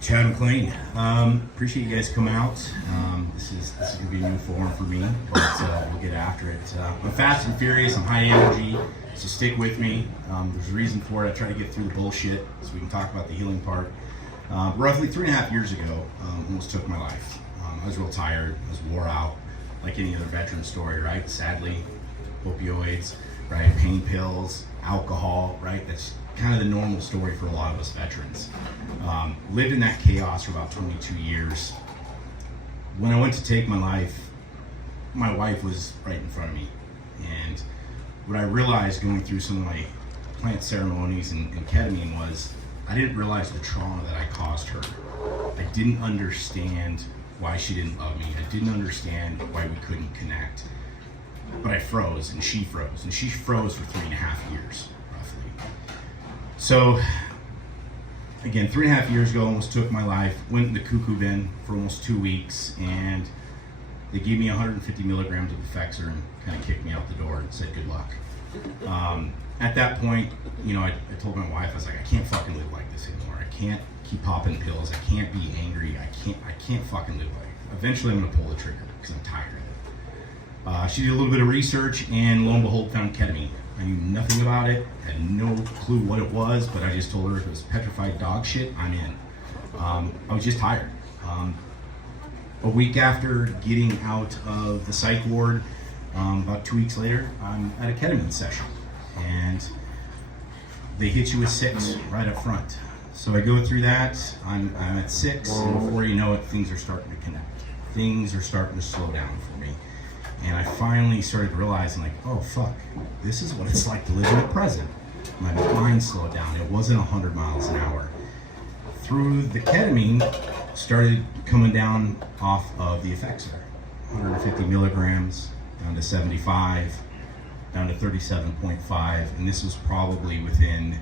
Chad McLean. Appreciate you guys coming out. This is gonna be a new form for me, but we'll get after it. I'm fast and furious. I'm high energy, so stick with me. There's a reason for it. I try to get through the bullshit so we can talk about the healing part. Roughly 3.5 years ago, almost took my life. I was real tired. I was wore out, like any other veteran story, right? Sadly, opioids, right? Pain pills, alcohol, right? That's kind of the normal story for a lot of us veterans. Lived in that chaos for about 22 years. When I went to take my life, my wife was right in front of me. And what I realized going through some of my plant ceremonies and ketamine was, I didn't realize the trauma that I caused her. I didn't understand why she didn't love me. I didn't understand why we couldn't connect. But I froze, and she froze. And she froze for 3.5 years, roughly. So, again, 3.5 years ago, almost took my life. Went in the cuckoo bin for almost 2 weeks, and they gave me 150 milligrams of Effexor and kind of kicked me out the door and said, good luck. At that point, you know, I told my wife, I was like, I can't fucking live like this anymore. I can't keep popping pills. I can't be angry. I can't fucking live like it. Eventually, I'm gonna pull the trigger because I'm tired of it. She did a little bit of research, and lo and behold, found ketamine. I knew nothing about it, had no clue what it was, but I just told her if it was petrified dog shit, I'm in. I was just tired. A week after getting out of the psych ward, about 2 weeks later, I'm at a ketamine session, and they hit you with 6 right up front. So I go through that, I'm at 6, and before you know it, things are starting to connect. Things are starting to slow down for me. And I finally started realizing, like, oh fuck, this is what it's like to live in the present. My mind slowed down. It wasn't 100 miles an hour. Through the ketamine, started coming down off of the Effexor. 150 milligrams, down to 75, down to 37.5, and this was probably within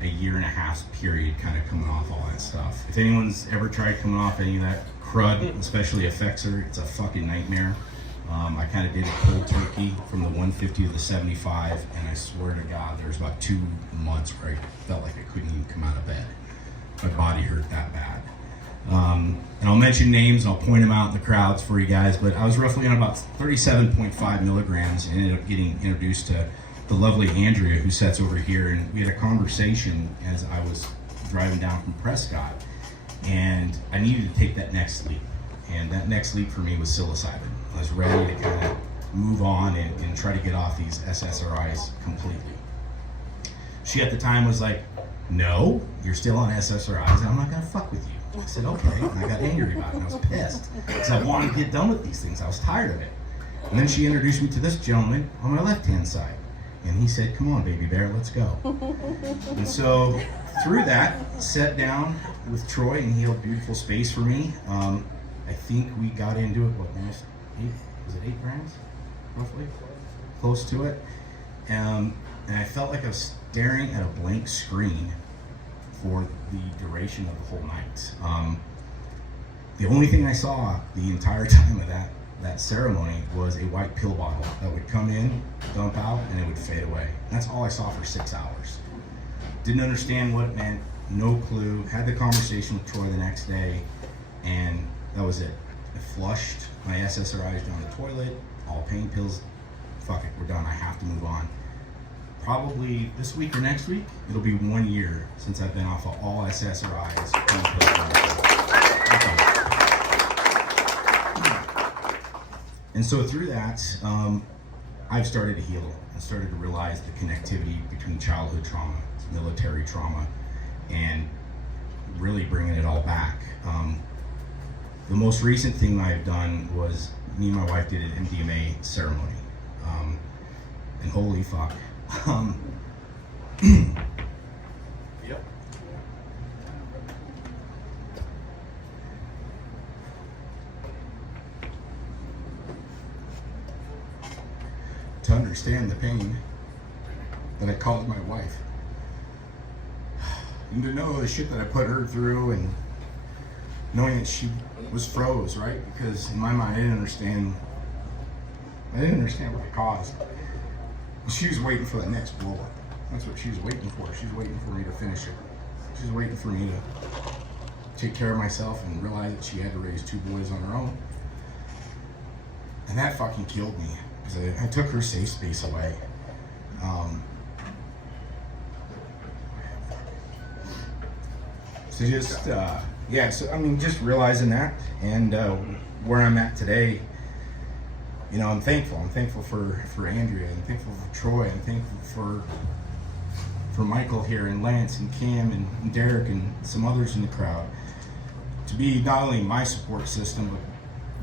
a 1.5 year period, kind of coming off all that stuff. If anyone's ever tried coming off any of that crud, especially Effexor, it's a fucking nightmare. I kind of did it cold turkey from the 150 to the 75, and I swear to God, there was about 2 months where I felt like I couldn't even come out of bed. My body hurt that bad. And I'll mention names, I'll point them out in the crowds for you guys, but I was roughly on about 37.5 milligrams and ended up getting introduced to the lovely Andrea, who sits over here, and we had a conversation as I was driving down from Prescott, and I needed to take that next leap. And that next leap for me was psilocybin. I was ready to kind of move on and try to get off these SSRIs completely. She at the time was like, no, you're still on SSRIs and I'm not gonna fuck with you. I said, okay, and I got angry about it and I was pissed because I wanted to get done with these things. I was tired of it. And then she introduced me to this gentleman on my left-hand side. And he said, come on, baby bear, let's go. And so through that, sat down with Troy and he held beautiful space for me. I think we got into it, what, almost 8 grams, roughly? Close to it. And I felt like I was staring at a blank screen for the duration of the whole night. The only thing I saw the entire time of that ceremony was a white pill bottle that would come in, dump out, and it would fade away. That's all I saw for 6 hours. Didn't understand what it meant, no clue. Had the conversation with Troy the next day, and that was it. I flushed my SSRIs down the toilet, all pain pills. Fuck it, we're done. I have to move on. Probably this week or next week, it'll be 1 year since I've been off of all SSRIs. And so through that, I've started to heal. I started to realize the connectivity between childhood trauma, military trauma, and really bringing it all back. The most recent thing I've done was me and my wife did an MDMA ceremony. And holy fuck. Yep. To understand the pain that I caused my wife, and to know the shit that I put her through, and knowing that she was froze, right? Because in my mind, I didn't understand what it caused. She was waiting for the next blow up. That's what she was waiting for. She was waiting for me to finish it. She was waiting for me to take care of myself and realized that she had to raise 2 boys on her own. And that fucking killed me, because I took her safe space away. So just, yeah, so I mean, just realizing that, and where I'm at today, you know, I'm thankful. I'm thankful for Andrea. I'm thankful for Troy. I'm thankful for Michael here, and Lance, and Cam, and Derek, and some others in the crowd, to be not only my support system, but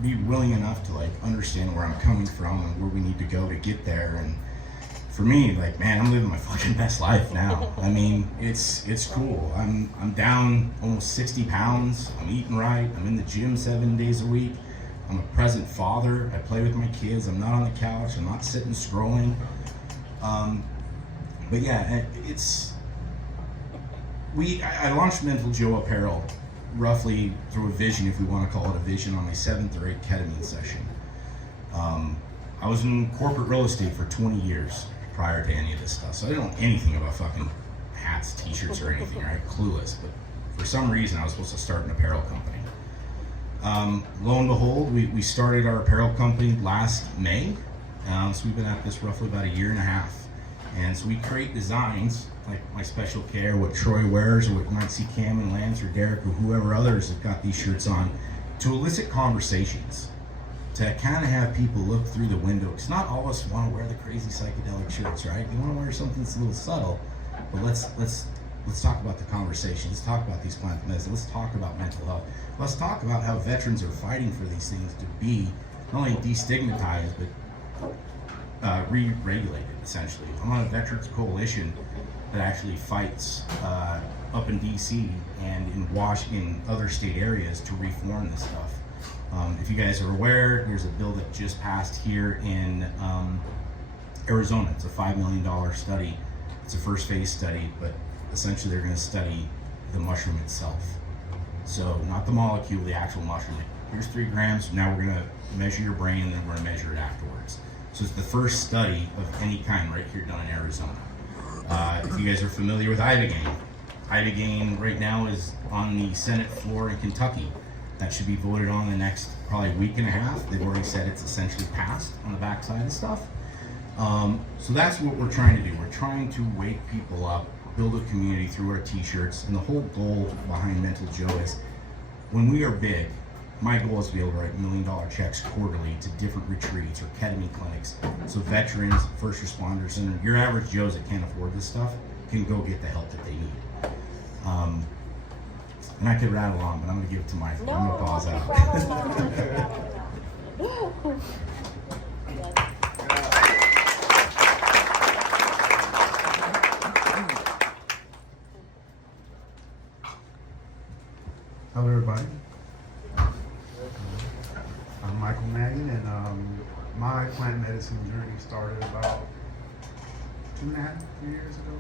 be willing enough to like understand where I'm coming from and where we need to go to get there. And for me, like, man, I'm living my fucking best life now. I mean, it's cool. I'm down almost 60 pounds. I'm eating right. I'm in the gym 7 days a week. I'm a present father. I play with my kids. I'm not on the couch. I'm not sitting scrolling. But yeah, I launched Mental Joe Apparel roughly through a vision, if we want to call it a vision, on my 7th or 8th ketamine session. I was in corporate real estate for 20 years prior to any of this stuff, so I didn't know anything about fucking hats, t-shirts, or anything, right? Clueless. But for some reason, I was supposed to start an apparel company. Lo and behold, we started our apparel company last May. So we've been at this roughly about 1.5 years. And so we create designs, like my special care, what Troy wears, or what you might see Cam and Lance or Derek or whoever others have got these shirts on, to elicit conversations, to kind of have people look through the window. Because not all of us want to wear the crazy psychedelic shirts, right? You want to wear something that's a little subtle, but let's talk about the conversation. Let's talk about these plant medicine. Let's talk about mental health. Let's talk about how veterans are fighting for these things to be not only destigmatized, but re-regulated, essentially. I'm on a veterans coalition that actually fights up in DC and in other state areas to reform this stuff. If you guys are aware, there's a bill that just passed here in Arizona. It's a $5 million study. It's a first phase study, but essentially they're going to study the mushroom itself. So not the molecule, the actual mushroom. Like, here's 3 grams, now we're going to measure your brain, and then we're going to measure it afterwards. So it's the first study of any kind right here done in Arizona. If you guys are familiar with Ibogaine right now is on the Senate floor in Kentucky. That should be voted on the next probably 1.5 weeks. They've already said it's essentially passed on the backside of stuff. So that's what we're trying to do. We're trying to wake people up, build a community through our t-shirts, and the whole goal behind Mental Joe is, when we are big, my goal is to be able to write $1 million checks quarterly to different retreats or ketamine clinics, so veterans, first responders, and your average Joes that can't afford this stuff can go get the help that they need. And I could rattle on, but I'm going to give it to my friend. I'm going to pause out. Hello, everybody. I'm Michael Maggie, and my plant medicine journey started about 2.5, 3 years ago.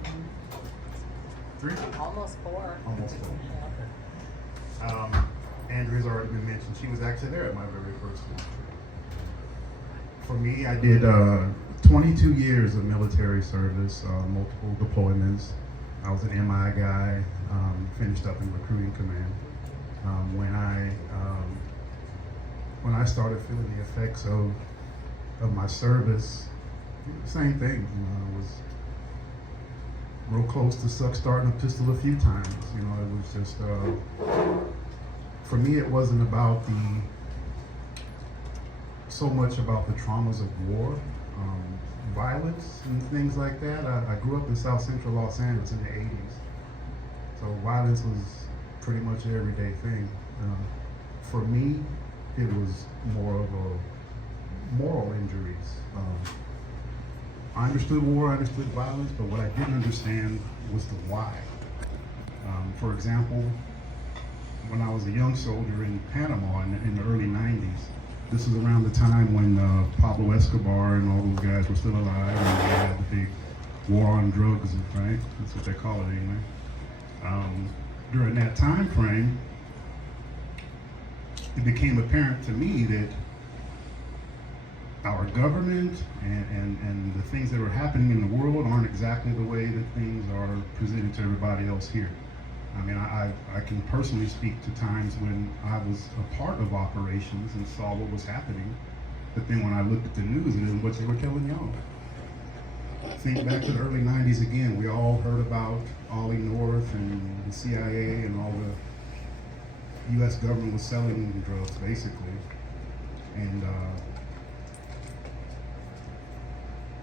3? Almost 4. Almost 4. Andrea's already been mentioned. She was actually there at my very first one. For me, I did 22 years of military service, multiple deployments. I was an MI guy, finished up in recruiting command. When I started feeling the effects of my service, same thing. I was real close to starting a pistol a few times. It was just, for me, it wasn't about so much about the traumas of war, violence and things like that. I grew up in South Central Los Angeles in the 80s, so violence was pretty much an everyday thing. For me, it was more of a moral injuries. I understood war, I understood violence, but what I didn't understand was the why. For example, when I was a young soldier in Panama in the early 90s, this was around the time when Pablo Escobar and all those guys were still alive, and they had the big war on drugs, right? That's what they call it anyway. During that time frame, it became apparent to me that our government and the things that were happening in the world aren't exactly the way that things are presented to everybody else here. I mean, I can personally speak to times when I was a part of operations and saw what was happening, but then when I looked at the news and then what they were telling y'all. Think back to the early 90s again, we all heard about Ollie North and the CIA and all the US government was selling drugs basically. And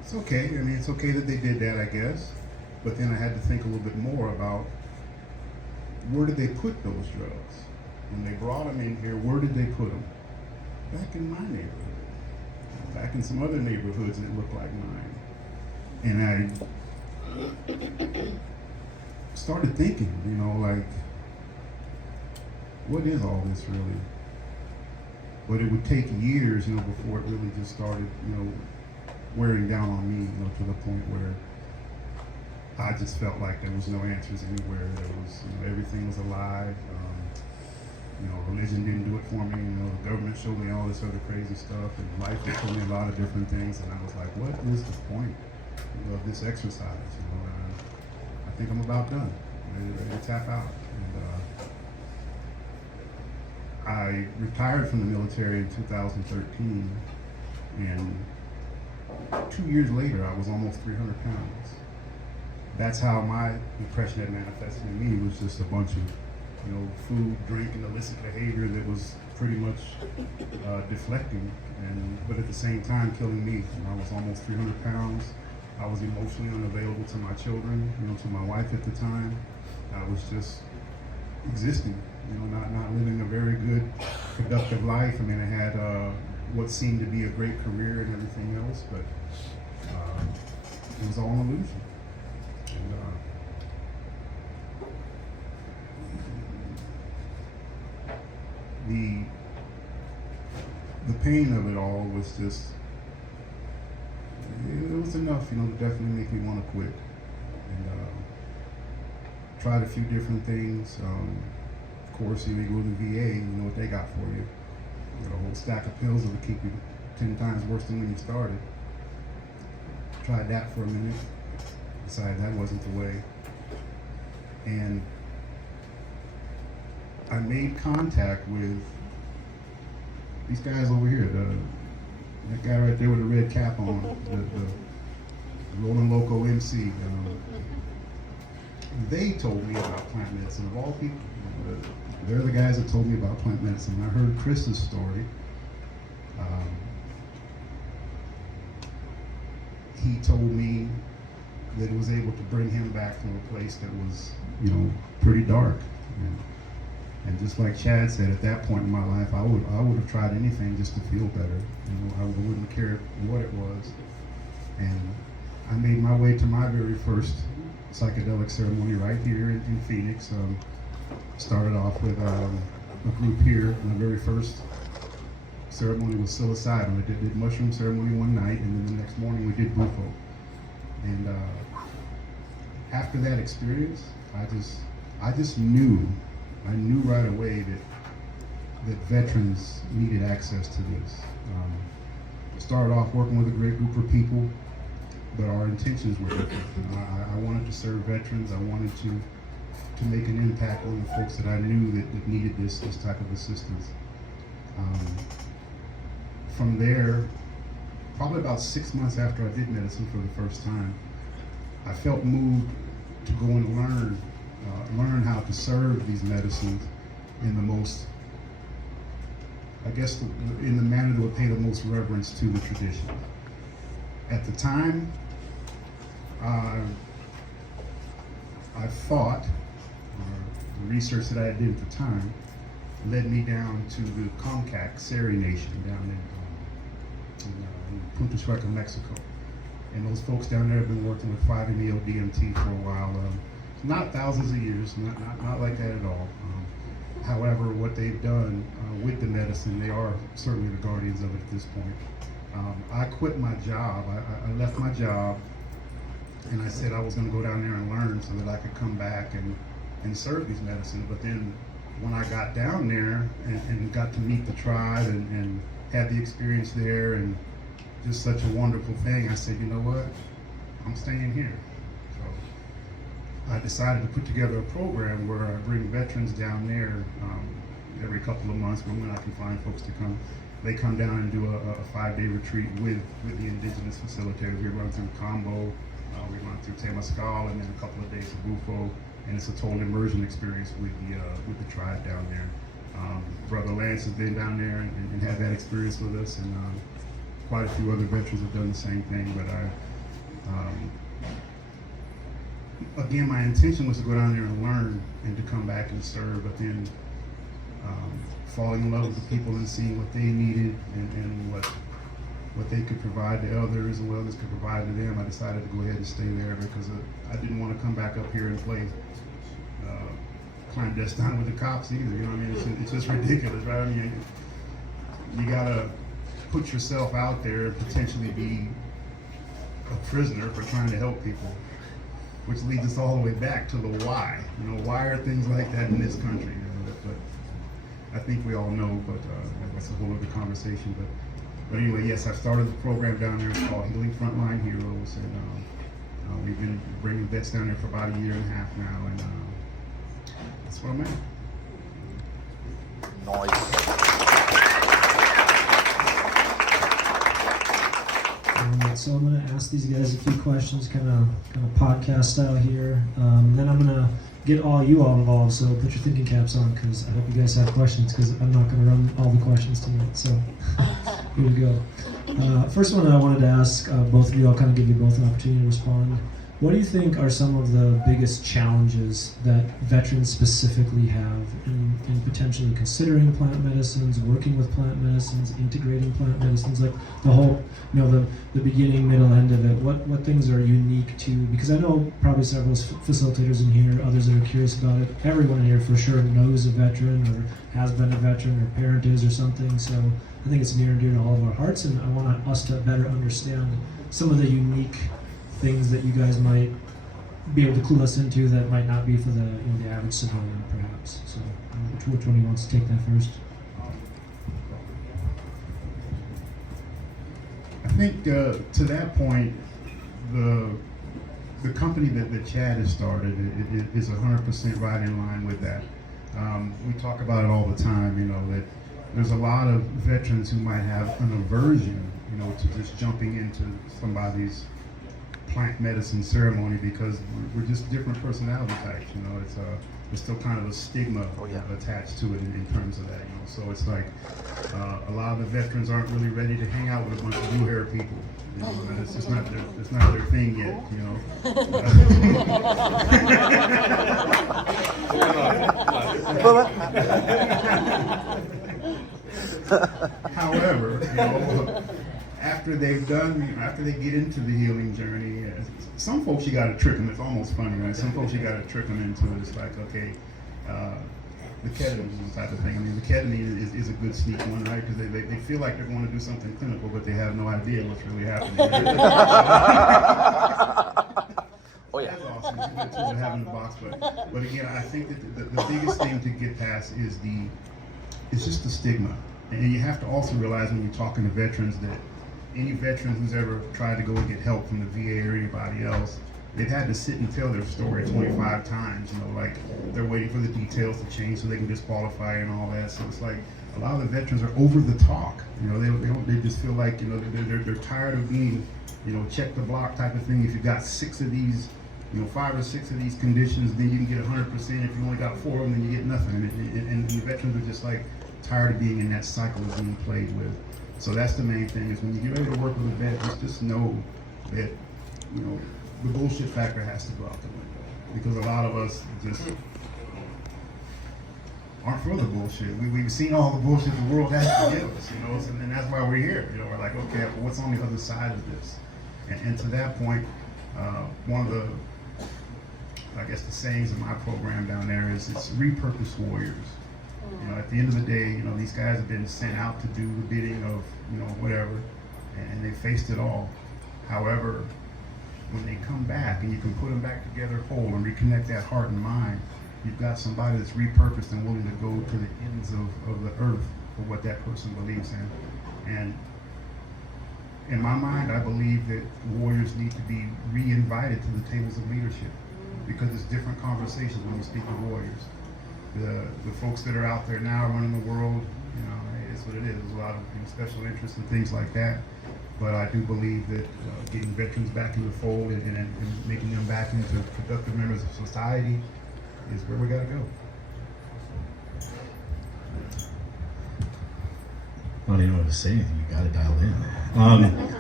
it's okay, I mean, it's okay that they did that, I guess, but then I had to think a little bit more about where did they put those drugs? When they brought them in here, where did they put them? Back in my neighborhood, back in some other neighborhoods that looked like mine. And I started thinking, you know, like, what is all this really? But it would take years, you know, before it really just started, you know, wearing down on me, you know, to the point where I just felt like there was no answers anywhere. There was, you know, everything was a lie. You know, religion didn't do it for me. You know, the government showed me all this other crazy stuff, and life had told me a lot of different things. And I was like, what is the point of this exercise? You know, I think I'm about done. I'm ready to tap out. And I retired from the military in 2013, and 2 years later, I was almost 300 pounds. That's how my depression had manifested in me. Was just a bunch of, you know, food, drink, and illicit behavior that was pretty much deflecting, but at the same time killing me. And I was almost 300 pounds. I was emotionally unavailable to my children, you know, to my wife at the time. I was just existing, you know, not living a very good, productive life. I mean, I had what seemed to be a great career and everything else, but it was all an illusion. And the pain of it all was just, it was enough, you know, to definitely make me want to quit. And tried a few different things. Of course, you go to the VA, you know what they got for you. You got a whole stack of pills that'll keep you 10 times worse than when you started. Tried that for a minute, decided that wasn't the way. And I made contact with these guys over here, that guy right there with the red cap on, the Rolling Loco MC. They told me about plant medicine, of all people. They're the guys that told me about plant medicine. I heard Chris's story. He told me that it was able to bring him back from a place that was, you know, pretty dark. And just like Chad said, at that point in my life, I would have tried anything just to feel better. You know, I wouldn't care what it was. And I made my way to my very first psychedelic ceremony right here in Phoenix. Started off with a group here, and the very first ceremony was psilocybin. We did mushroom ceremony one night, and then the next morning we did bufo. And after that experience, I just knew. I knew right away that veterans needed access to this. Started off working with a great group of people, but our intentions were different. I wanted to serve veterans. I wanted to make an impact on the folks that I knew that needed this type of assistance. From there, probably about 6 months after I did medicine for the first time, I felt moved to go and learn how to serve these medicines in the most, I guess, in the manner that would pay the most reverence to the tradition. At the time, I thought, the research that I did at the time led me down to the Comcac Seri Nation down in Punta Sueca, Mexico. And those folks down there have been working with 5-MeO-DMT for a while. Not thousands of years, not like that at all. However, what they've done with the medicine, they are certainly the guardians of it at this point. I quit my job. I left my job, and I said I was going to go down there and learn so that I could come back and serve these medicines. But then when I got down there and got to meet the tribe and had the experience there and just such a wonderful thing, I said, you know what? I'm staying here. So I decided to put together a program where I bring veterans down there every couple of months when I can find folks to come. They come down and do a 5-day retreat with the indigenous facilitators. We run through Combo, we run through Temascal, and then a couple of days of Bufo, and it's a total immersion experience with the tribe down there. Brother Lance has been down there and had that experience with us, and quite a few other veterans have done the same thing. But again, my intention was to go down there and learn and to come back and serve, but then falling in love with the people and seeing what they needed and what they could provide to others and what others could provide to them, I decided to go ahead and stay there because I didn't want to come back up here and play clandestine with the cops either. You know what I mean? It's just ridiculous, right? I mean, you gotta put yourself out there and potentially be a prisoner for trying to help people, which leads us all the way back to the why. You know, why are things like that in this country? You know, but I think we all know, but that's a whole other conversation. But anyway, yes, I started the program down there. It's called Healing Frontline Heroes, and we've been bringing vets down there for about a year and a half now, and that's where I'm at. Nice. So I'm going to ask these guys a few questions, kind of podcast style here. Then I'm going to get you all involved. So put your thinking caps on, because I hope you guys have questions, because I'm not going to run all the questions tonight. So here we go. First one I wanted to ask both of you. I'll kind of give you both an opportunity to respond. What do you think are some of the biggest challenges that veterans specifically have in potentially considering plant medicines, working with plant medicines, integrating plant medicines, like the whole, the beginning, middle, end of it? What things are unique to, because I know probably several facilitators in here, others that are curious about it. Everyone in here for sure knows a veteran or has been a veteran or parent is or something, so I think it's near and dear to all of our hearts, and I want us to better understand some of the unique things that you guys might be able to clue us into that might not be for the the average civilian, perhaps. So, which one of you wants to take that first? I think to that point, the company that Chad has started is 100% right in line with that. We talk about it all the time, that there's a lot of veterans who might have an aversion, to just jumping into somebody's plant medicine ceremony because we're just different personality types. There's still kind of a stigma attached to it in terms of that. So it's like a lot of the veterans aren't really ready to hang out with a bunch of blue hair people. And it's just not their thing yet. However, after they get into the healing journey, some folks you got to trick them. It's almost funny, right? Some folks you got to trick them into it. It's like, okay, the ketamine is the type of thing. I mean, the ketamine is a good sneak one, right? Because they feel like they're going to do something clinical, but they have no idea what's really happening. Oh yeah. That's awesome. It's a good tool to have in the box, but again, I think that the biggest thing to get past is it's just the stigma, and you have to also realize when you're talking to veterans that any veteran who's ever tried to go and get help from the VA or anybody else, they've had to sit and tell their story 25 times, like they're waiting for the details to change so they can disqualify and all that. So it's like a lot of the veterans are over the talk. They just feel like they're tired of being check the block type of thing. If you've got 6 of these, 5 or 6 of these conditions, then you can get 100%. If you only got 4 of them, then you get nothing. And the veterans are just like tired of being in that cycle of being played with. So that's the main thing, is when you get ready to work with a vet, just know that, the bullshit factor has to go out the window. Because a lot of us just aren't for the bullshit. We've seen all the bullshit the world has to give us, and that's why we're here. We're like, okay, well, what's on the other side of this? And to that point, one of the, I guess, the sayings of my program down there is it's repurposed warriors. At the end of the day, these guys have been sent out to do the bidding of, whatever, and they faced it all. However, when they come back and you can put them back together whole and reconnect that heart and mind, you've got somebody that's repurposed and willing to go to the ends of the earth for what that person believes in. And in my mind, I believe that warriors need to be re-invited to the tables of leadership. because it's different conversations when you speak with warriors. The folks that are out there now running the world, you know, it's what it is. There's a lot of special interests and things like that. But I do believe that getting veterans back in the fold and making them back into productive members of society is where we got to go. I don't even know what to say. You got to dial in.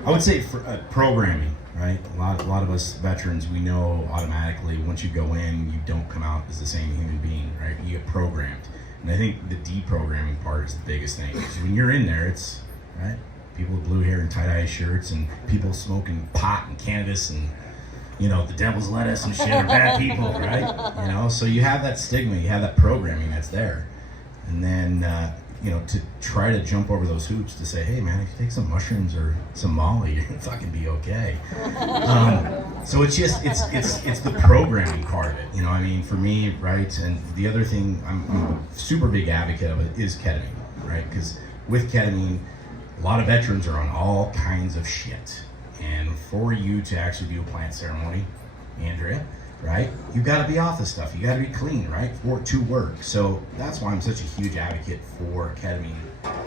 I would say for programming, right? A lot of us veterans, we know automatically once you go in, you don't come out as the same human being, right? You get programmed, and I think the deprogramming part is the biggest thing. Because when you're in there, it's right. People with blue hair and tie-dye shirts, and people smoking pot and cannabis, and you know the devil's lettuce and shit are bad people, right? You know, so you have that stigma, you have that programming that's there, and then you know, to try to jump over those hoops to say, hey man, if you take some mushrooms or some Molly, you're gonna fucking be okay. So it's just it's the programming part of it, you know. I mean, for me, right? And the other thing, I'm a super big advocate of it is ketamine, right? Because with ketamine, a lot of veterans are on all kinds of shit. And for you to actually do a plant ceremony, Andrea, right? You gotta be off the stuff. You gotta be clean, right? For it to work. So that's why I'm such a huge advocate for ketamine,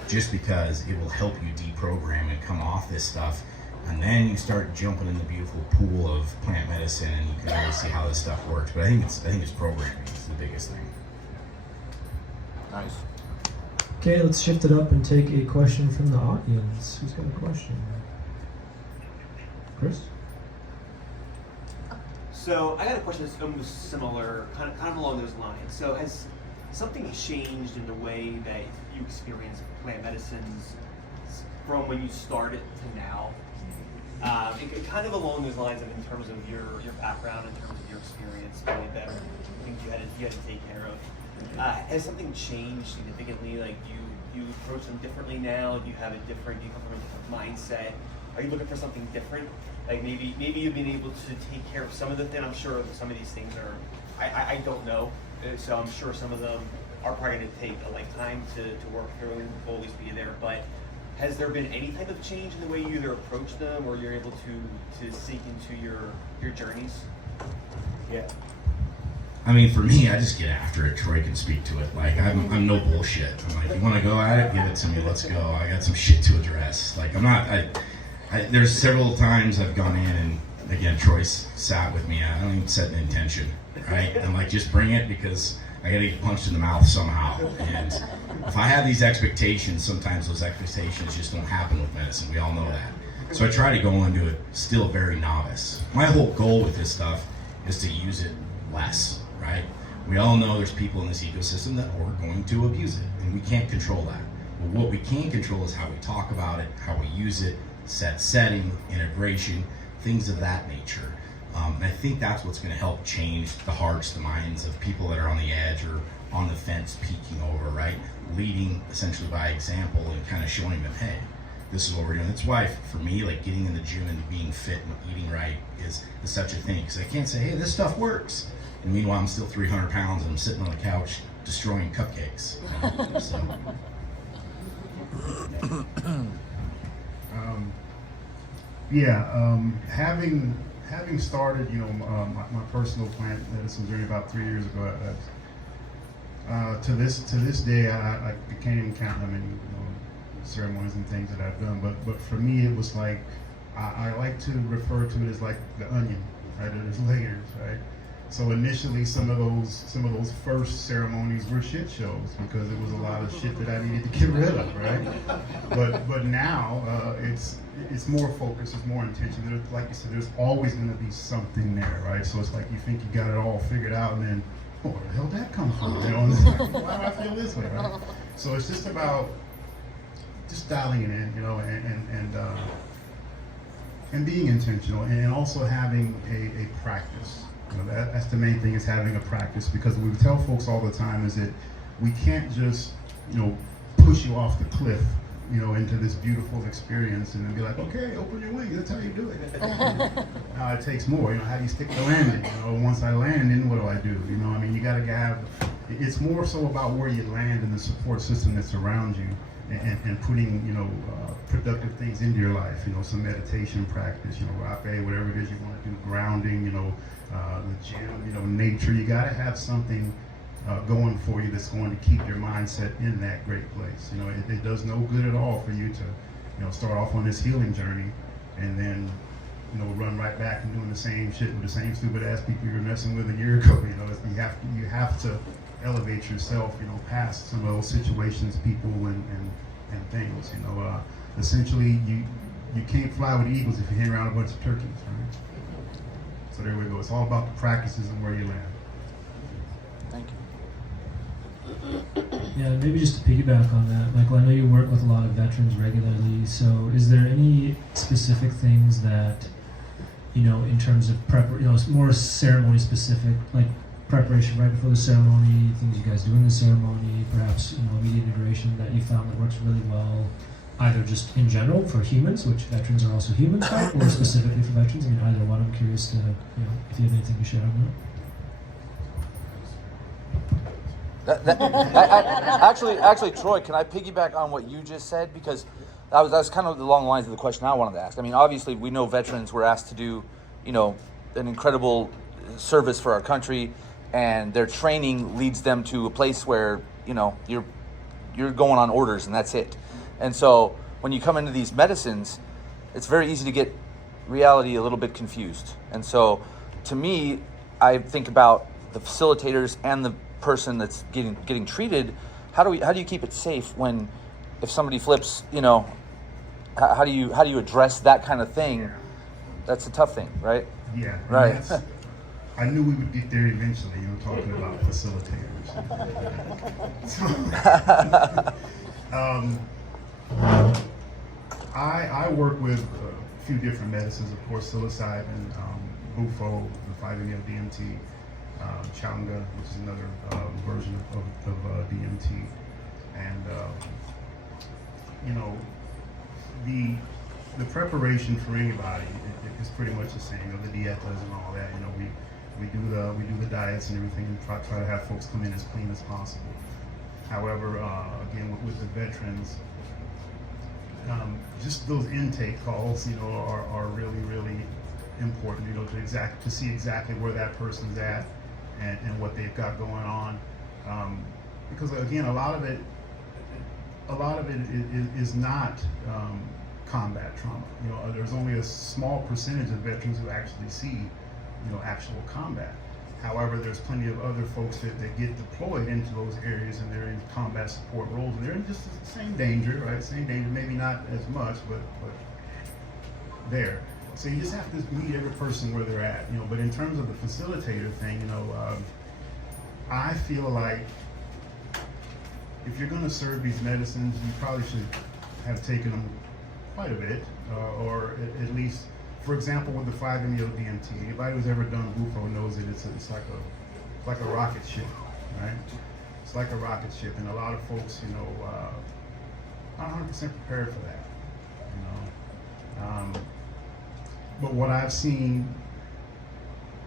just because it will help you deprogram and come off this stuff. And then you start jumping in the beautiful pool of plant medicine and you can really see how this stuff works. But I think it's programming is the biggest thing. Nice. Okay, let's shift it up and take a question from the audience. Who's got a question? Chris? So I got a question that's almost similar, kind of along those lines. So has something changed in the way that you experience plant medicines from when you started to now? And kind of along those lines, in terms of your background, in terms of your experience, really better things you had to take care of. Has something changed significantly? Like you approach them differently now? Do you have a different? Do you come from a different mindset? Are you looking for something different? Like maybe you've been able to take care of some of the things. I'm sure that some of these things are. I don't know, so I'm sure some of them are probably going to take a lifetime to work through and always be there. But has there been any type of change in the way you either approach them or you're able to sink into your journeys? Yeah. I mean, for me, I just get after it. Troy can speak to it. Like, I'm no bullshit. I'm like, you want to go at it? Give it to me. Let's go. I got some shit to address. Like, I'm not. There's several times I've gone in and again, Troy's sat with me. I don't even set an intention, right? I'm like, just bring it because I gotta get punched in the mouth somehow. And if I have these expectations, sometimes those expectations just don't happen with medicine. We all know that. So I try to go into it still very novice. My whole goal with this stuff is to use it less, right? We all know there's people in this ecosystem that are going to abuse it, and we can't control that. But what we can control is how we talk about it, how we use it, setting, integration, things of that nature. And I think that's what's going to help change the hearts, the minds of people that are on the edge or on the fence peeking over, right? Leading essentially by example and kind of showing them, hey, this is what we're doing. That's why for me, like getting in the gym and being fit and eating right is such a thing. Because I can't say, hey, this stuff works. And meanwhile, I'm still 300 pounds and I'm sitting on the couch destroying cupcakes. You know? So. Having started, my personal plant medicine journey about 3 years ago, to this day, I can't even count how many ceremonies and things that I've done. But for me, it was like I like to refer to it as like the onion, right? There's layers, right? So initially, some of those first ceremonies were shit shows because it was a lot of shit that I needed to get rid of, right? But now it's more focused, it's more intention. Like you said, there's always going to be something there, right? So it's like you think you got it all figured out, and then where the hell did that come from? And it's like, why do I feel this way, right? So it's just about just dialing it in, and being intentional, and also having a practice. That's the main thing, is having a practice, because what we tell folks all the time is that we can't just, push you off the cliff, into this beautiful experience and then be like, okay, open your wings, that's how you do it. Now it takes more, how do you stick the landing? Once I land, then what do I do? You gotta have, it's more so about where you land and the support system that's around you. and putting, productive things into your life, some meditation practice, rapé, whatever it is you want to do, grounding, the gym, nature. You got to have something going for you that's going to keep your mindset in that great place. It does no good at all for you to, start off on this healing journey and then, run right back and doing the same shit with the same stupid ass people you were messing with a year ago. You have to elevate yourself, past some of those situations, people, and things. Essentially, you can't fly with eagles if you hang around a bunch of turkeys, right? So there we go. It's all about the practices and where you land. Thank you. Yeah, maybe just to piggyback on that, Michael, I know you work with a lot of veterans regularly, so is there any specific things that, in terms of more ceremony specific, like preparation right before the ceremony, things you guys do in the ceremony, perhaps, immediate integration that you found that works really well, either just in general for humans, which veterans are also humans, right? Or specifically for veterans? I mean, either one. I'm curious to, if you have anything to share on that. Actually, Troy, can I piggyback on what you just said? Because that's kind of along the lines of the question I wanted to ask. I mean, obviously, we know veterans were asked to do, an incredible service for our country, and their training leads them to a place where, you're going on orders and that's it. And so when you come into these medicines, it's very easy to get reality a little bit confused. And so to me, I think about the facilitators and the person that's getting treated. How do you keep it safe if somebody flips, how do you address that kind of thing? That's a tough thing, right? Yeah. Right. I knew we would get there eventually, talking about facilitators. I work with a few different medicines, of course, psilocybin, bufo, the 5-MeO-DMT, changa, which is another version of DMT, and the preparation for anybody is pretty much the same. The dietas and all that. We do the diets and everything, and try to have folks come in as clean as possible. However, again, with the veterans, just those intake calls, are really, really important. To see exactly where that person's at and what they've got going on, because again, a lot of it is not combat trauma. There's only a small percentage of veterans who actually see, actual combat. However, there's plenty of other folks that get deployed into those areas, and they're in combat support roles, and they're in just the same danger, right? Same danger, maybe not as much, but there. So you just have to meet every person where they're at, But in terms of the facilitator thing, I feel like if you're going to serve these medicines, you probably should have taken them quite a bit, or at least, for example, with the 5-MeO-DMT. Anybody who's ever done bufo knows that it's like a rocket ship, right? It's like a rocket ship, and a lot of folks, aren't 100% prepared for that, But what I've seen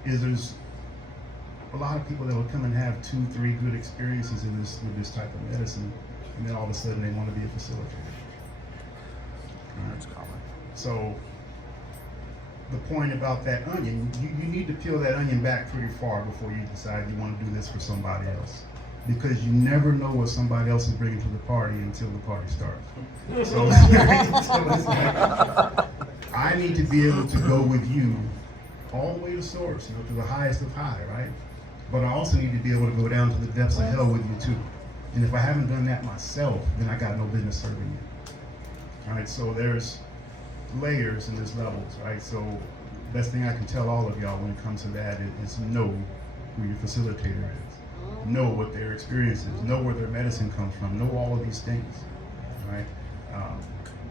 is there's a lot of people that will come and have 2-3 good experiences with this type of medicine, and then all of a sudden they want to be a facilitator. That's common. So the point about that onion, you need to peel that onion back pretty far before you decide you want to do this for somebody else, because you never know what somebody else is bringing to the party until the party starts. So it's like, I need to be able to go with you all the way to source, to the highest of high, right? But I also need to be able to go down to the depths of hell with you too. And if I haven't done that myself, then I got no business serving you. All right, so there's layers and there's levels, right? So best thing I can tell all of y'all when it comes to that is know who your facilitator is. Know what their experience is. Know where their medicine comes from. Know all of these things, right?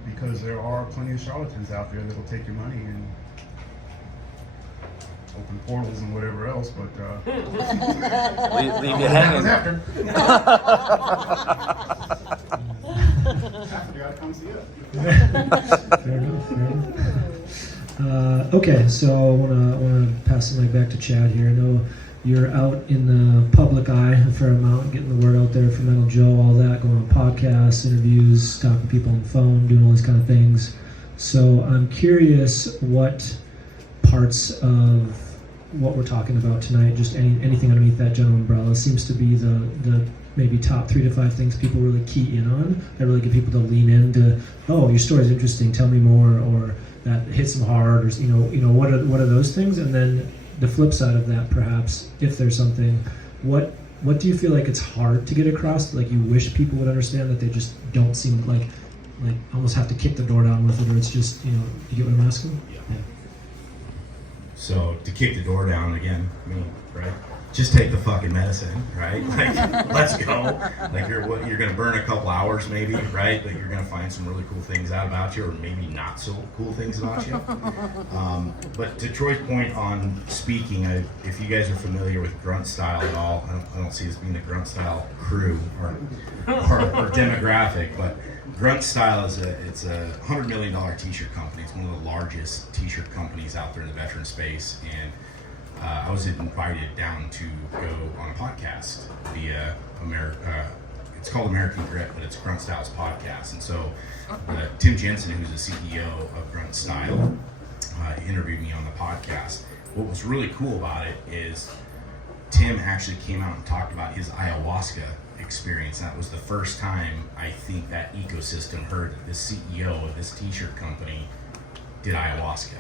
Because there are plenty of charlatans out there that will take your money and open portals and whatever else, but leave you hanging. After the guy comes to you. Fair enough. Okay, so I want to pass the mic back to Chad here. I know you're out in the public eye a fair amount, getting the word out there for Mental Joe, all that, going on podcasts, interviews, talking to people on the phone, doing all these kind of things. So I'm curious what parts of what we're talking about tonight, just anything underneath that general umbrella, seems to be the maybe top 3 to 5 things people really key in on, that really get people to lean into, oh, your story's interesting, tell me more, or that hits them hard, or what are those things? And then the flip side of that, perhaps, if there's something, what do you feel like it's hard to get across, like you wish people would understand that they just don't seem like almost have to kick the door down with it, or it's just, you get what I'm asking? Yeah. So to kick the door down again, right? Just take the fucking medicine, right? Like, let's go. Like you're gonna burn a couple hours maybe, right? But you're gonna find some really cool things out about you, or maybe not so cool things about you. But to Troy's point on speaking, if you guys are familiar with grunt style at all, I don't see this being a grunt style crew or demographic, but Grunt Style is it's a $100 million t-shirt company. It's one of the largest t-shirt companies out there in the veteran space, and I was invited down to go on a podcast via it's called American Grit, but it's Grunt Style's podcast. And so Tim Jensen, who's the CEO of Grunt Style, interviewed me on the podcast. What was really cool about it is Tim actually came out and talked about his ayahuasca experience. That was the first time I think that ecosystem heard that the CEO of this t-shirt company did ayahuasca.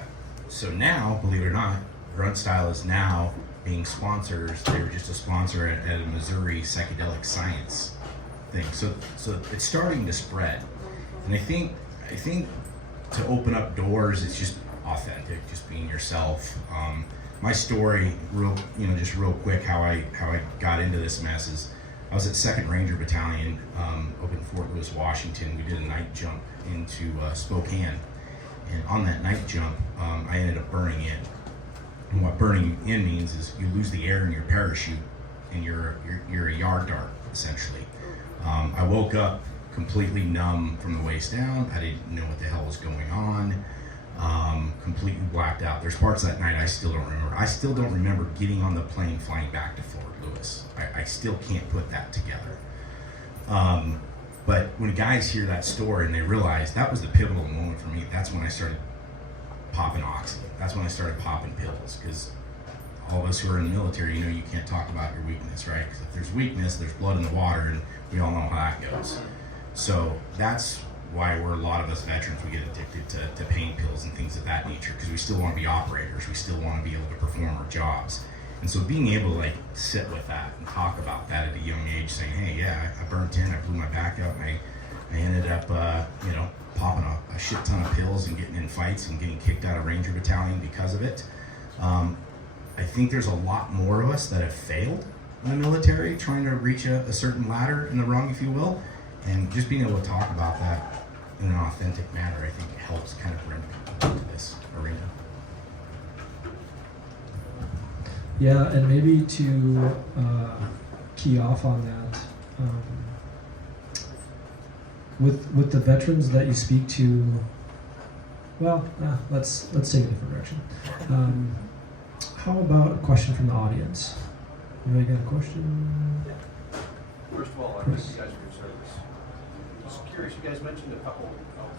So now, believe it or not, Grunt Style is now being sponsors. They were just a sponsor at a Missouri Psychedelic Science thing. So it's starting to spread. And I think to open up doors, it's just authentic, just being yourself. My story, real quick, how I got into this mess is I was at 2nd Ranger Battalion up in Fort Lewis, Washington. We did a night jump into Spokane, and on that night jump, I ended up burning in. And what burning in means is you lose the air in your parachute, and you're a yard dart essentially. I woke up completely numb from the waist down. I didn't know what the hell was going on. Completely blacked out. There's parts of that night I still don't remember. I still don't remember getting on the plane flying back to Fort Lewis. I still can't put that together. But when guys hear that story and they realize that was the pivotal moment for me, that's when I started popping oxy. That's when I started popping pills, because all of us who are in the military, you can't talk about your weakness, right? Because if there's weakness, there's blood in the water, and we all know how that goes. So that's why a lot of us veterans, we get addicted to pain pills and things of that nature, because we still want to be operators. We still want to be able to perform our jobs. And so being able to sit with that and talk about that at a young age, saying, hey, yeah, I burnt in, I blew my back out, and I ended up, popping a shit ton of pills and getting in fights and getting kicked out of Ranger Battalion because of it. I think there's a lot more of us that have failed in the military, trying to reach a certain ladder in the rung, if you will. And just being able to talk about that in an authentic manner, I think it helps kind of bring people into this arena. Yeah, and maybe to key off on that, with the veterans that you speak to, let's take a different direction. How about a question from the audience? Anybody got a question? First of all, I thank you guys for your service. Just curious, you guys mentioned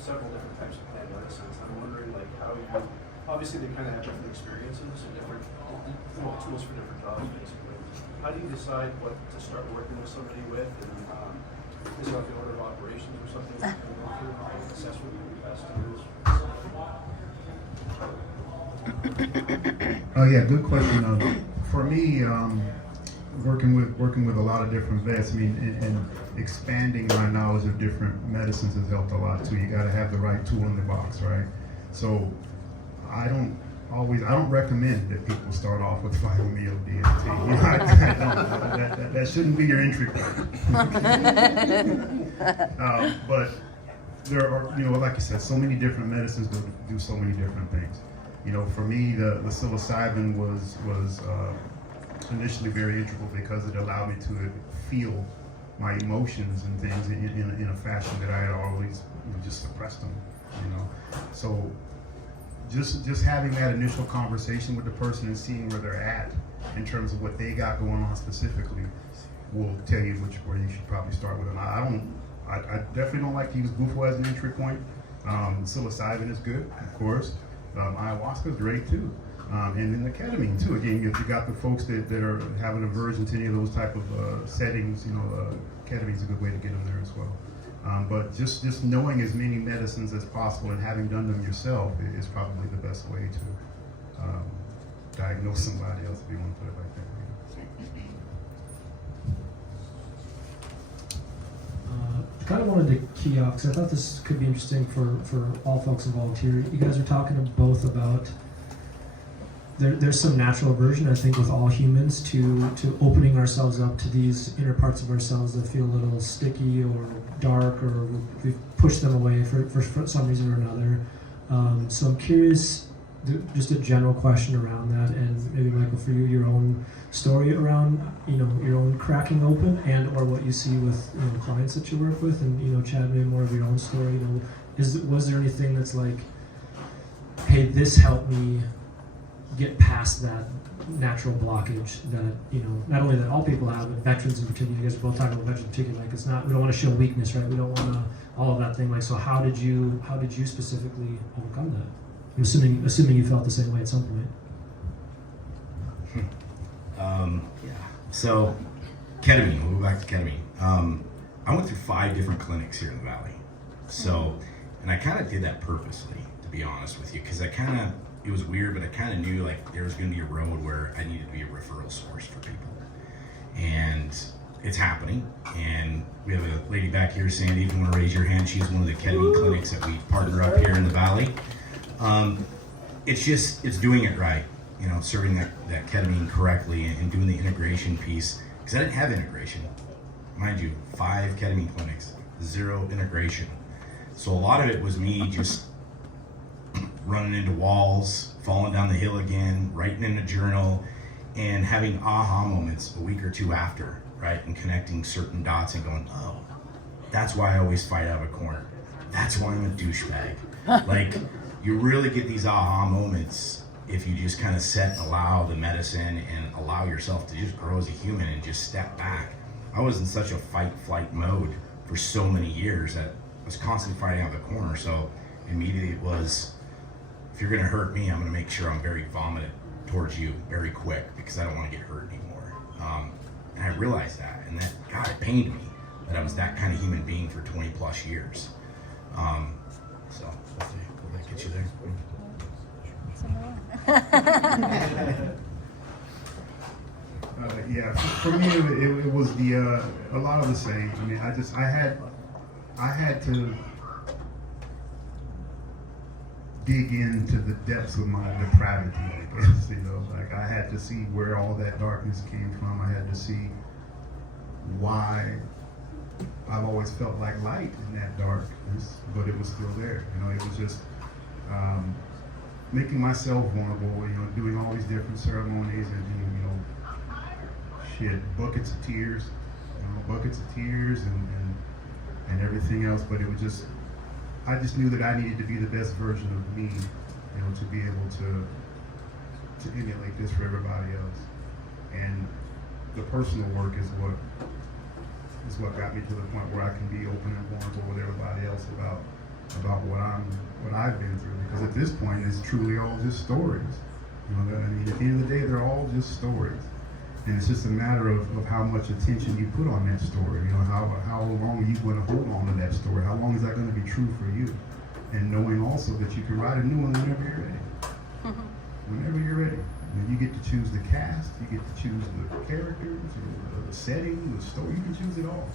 several different types of plant medicines. I'm wondering, how you, obviously they kind of have different experiences and different tools for different jobs, basically. How do you decide what to start working with somebody with? And is it like the order of operations or something that you go through? How you assess what would be best to use? Oh yeah, good question. For me, working with a lot of different vets, and expanding my knowledge of different medicines has helped a lot too. You got to have the right tool in the box, right? So I don't recommend that people start off with 5-MeO DMT. That shouldn't be your entry point. But there are, like you said, so many different medicines do so many different things. For me, the psilocybin was initially very integral because it allowed me to feel my emotions and things in a fashion that I had always just suppressed them. So just having that initial conversation with the person and seeing where they're at in terms of what they got going on specifically will tell you where you should probably start with them. I definitely don't like to use bufo as an entry point. Psilocybin is good, of course. Ayahuasca is great too. And then the ketamine too. Again, if you got the folks that are having aversion to any of those type of settings, ketamine is a good way to get them there as well. But just knowing as many medicines as possible and having done them yourself is probably the best way to diagnose somebody else, if you want to put it like that. I kind of wanted to key out because I thought this could be interesting for all folks involved here. You guys are talking both about there's some natural aversion, I think, with all humans to opening ourselves up to these inner parts of ourselves that feel a little sticky or dark, or we've pushed them away for some reason or another. So I'm curious, just a general question around that, and maybe Michael, for you, your own story around your own cracking open, and or what you see with clients that you work with, and Chad, maybe more of your own story. Was there anything that's like, hey, this helped me get past that natural blockage that not only that all people have, but veterans in particular. You guys are both talking about veterans in particular. Like, it's not, we don't want to show weakness, right? We don't want to all of that thing. Like, so how did you specifically overcome that? I'm assuming you felt the same way at some point. Yeah. So ketamine. We'll go back to ketamine. I went through 5 different clinics here in the Valley. So, and I kind of did that purposely, to be honest with you, because it was weird, but I kind of knew like there was going to be a road where I needed to be a referral source for people. And it's happening. And we have a lady back here, Sandy, if you want to raise your hand. She's one of the ketamine clinics that we partner up here in the Valley. It's doing it right, serving that ketamine correctly and doing the integration piece. Because I didn't have integration. Mind you, 5 ketamine clinics, 0 integration. So a lot of it was me just running into walls, falling down the hill again, writing in a journal, and having aha moments a week or 2 after, right? And connecting certain dots and going, oh, that's why I always fight out of a corner. That's why I'm a douchebag. Like, you really get these aha moments if you just kind of allow the medicine and allow yourself to just grow as a human and just step back. I was in such a fight-flight mode for so many years that I was constantly fighting out of the corner. So immediately it was, if you're gonna hurt me, I'm gonna make sure I'm very vomited towards you very quick because I don't want to get hurt anymore. And I realized that, and that, God, it pained me that I was that kind of human being for 20 plus years. So hopefully, will that get you there? Yeah, for me, it was a lot of the same. I mean, I had to dig into the depths of my depravity, I guess, like I had to see where all that darkness came from. I had to see why I've always felt like light in that darkness, but it was still there. It was just making myself vulnerable, doing all these different ceremonies and buckets of tears, and everything else. But it was just, I just knew that I needed to be the best version of me, to be able to emulate this for everybody else. And the personal work is what got me to the point where I can be open and vulnerable with everybody else about what I've been through. Because at this point, it's truly all just stories. I mean, at the end of the day, they're all just stories. And it's just a matter of how much attention you put on that story. How long are you going to hold on to that story? How long is that going to be true for you? And knowing also that you can write a new one whenever you're ready. Whenever you're ready. You get to choose the cast, you get to choose the characters, the setting, the story. You can choose it all.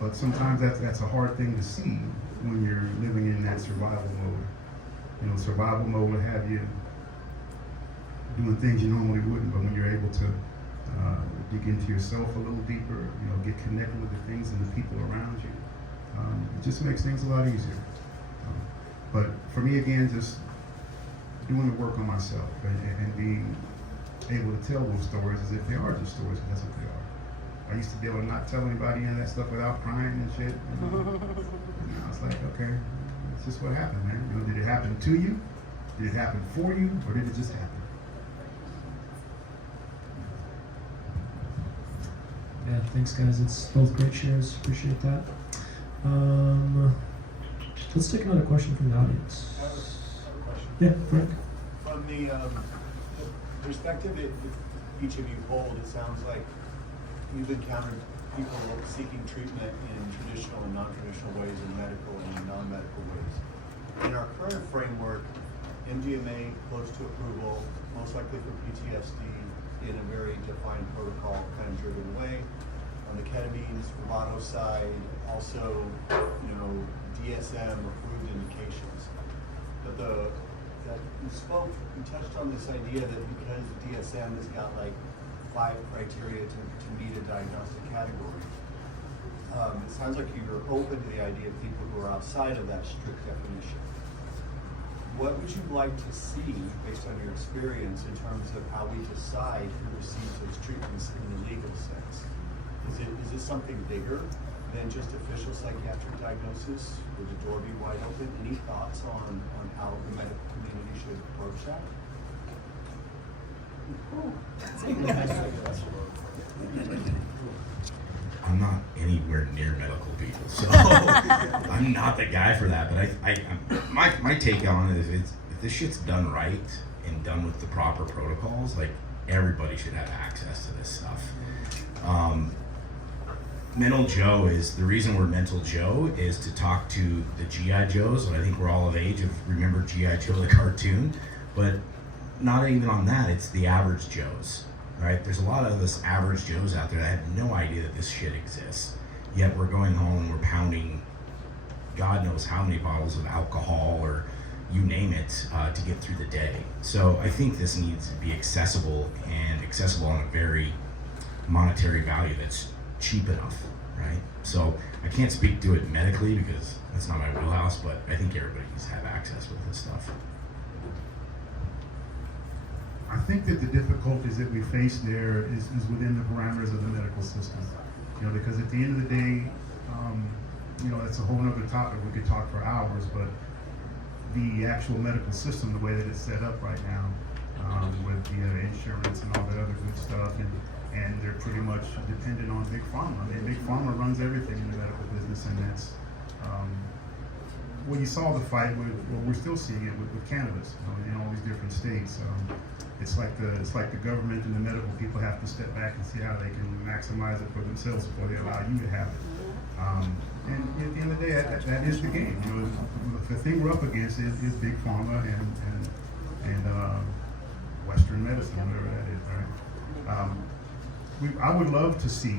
But sometimes that's a hard thing to see when you're living in that survival mode. Survival mode would have you doing things you normally wouldn't, but when you're able to dig into yourself a little deeper, get connected with the things and the people around you, it just makes things a lot easier. But for me, again, just doing the work on myself and being able to tell those stories as if they are just stories, because that's what they are. I used to be able to not tell anybody any of that stuff without crying and shit. And now it's like, okay, it's just what happened, man. Did it happen to you? Did it happen for you, or did it just happen? Yeah, thanks guys. It's both great shares. Appreciate that. Let's take another question from the audience. I have a question. Yeah, Frank. From the perspective that each of you hold, it sounds like you've encountered people seeking treatment in traditional and non-traditional ways, in medical and non-medical ways. In our current framework, MDMA close to approval, most likely for PTSD in a very defined protocol kind of driven way. On the ketamines, Spravato side, also, DSM approved indications. But that you touched on this idea that because DSM has got like 5 criteria to meet a diagnostic category, it sounds like you're open to the idea of people who are outside of that strict definition. What would you like to see, based on your experience, in terms of how we decide who receives those treatments in the legal sense? Is this something bigger than just official psychiatric diagnosis? Would the door be wide open? Any thoughts on how the medical community should approach that? I'm not anywhere near medical people, so I'm not the guy for that. But my take on it is, if this shit's done right and done with the proper protocols, like, everybody should have access to this stuff. Mental Joe is the reason we're Mental Joe is to talk to the G.I. Joes, and I think we're all of age of remember G.I. Joe the cartoon, but not even on that, it's the average Joes, right? There's a lot of us average Joes out there that have no idea that this shit exists, yet we're going home and we're pounding God knows how many bottles of alcohol or you name it to get through the day. So I think this needs to be accessible, and accessible on a very monetary value that's cheap enough, right? So I can't speak to it medically because that's not my wheelhouse, but I think everybody needs to have access with this stuff. I think that the difficulties that we face there is within the parameters of the medical system. Because at the end of the day, that's a whole other topic. We could talk for hours, but the actual medical system, the way that it's set up right now, with the insurance and all that other good stuff, and they're pretty much dependent on Big Pharma. I mean, Big Pharma runs everything in the medical business, and that's you saw the fight with. Well, we're still seeing it with cannabis in all these different states. It's like the government and the medical people have to step back and see how they can maximize it for themselves before they allow you to have it. And at the end of the day, that is the game. The thing we're up against is Big Pharma and Western medicine, whatever that is, right? I would love to see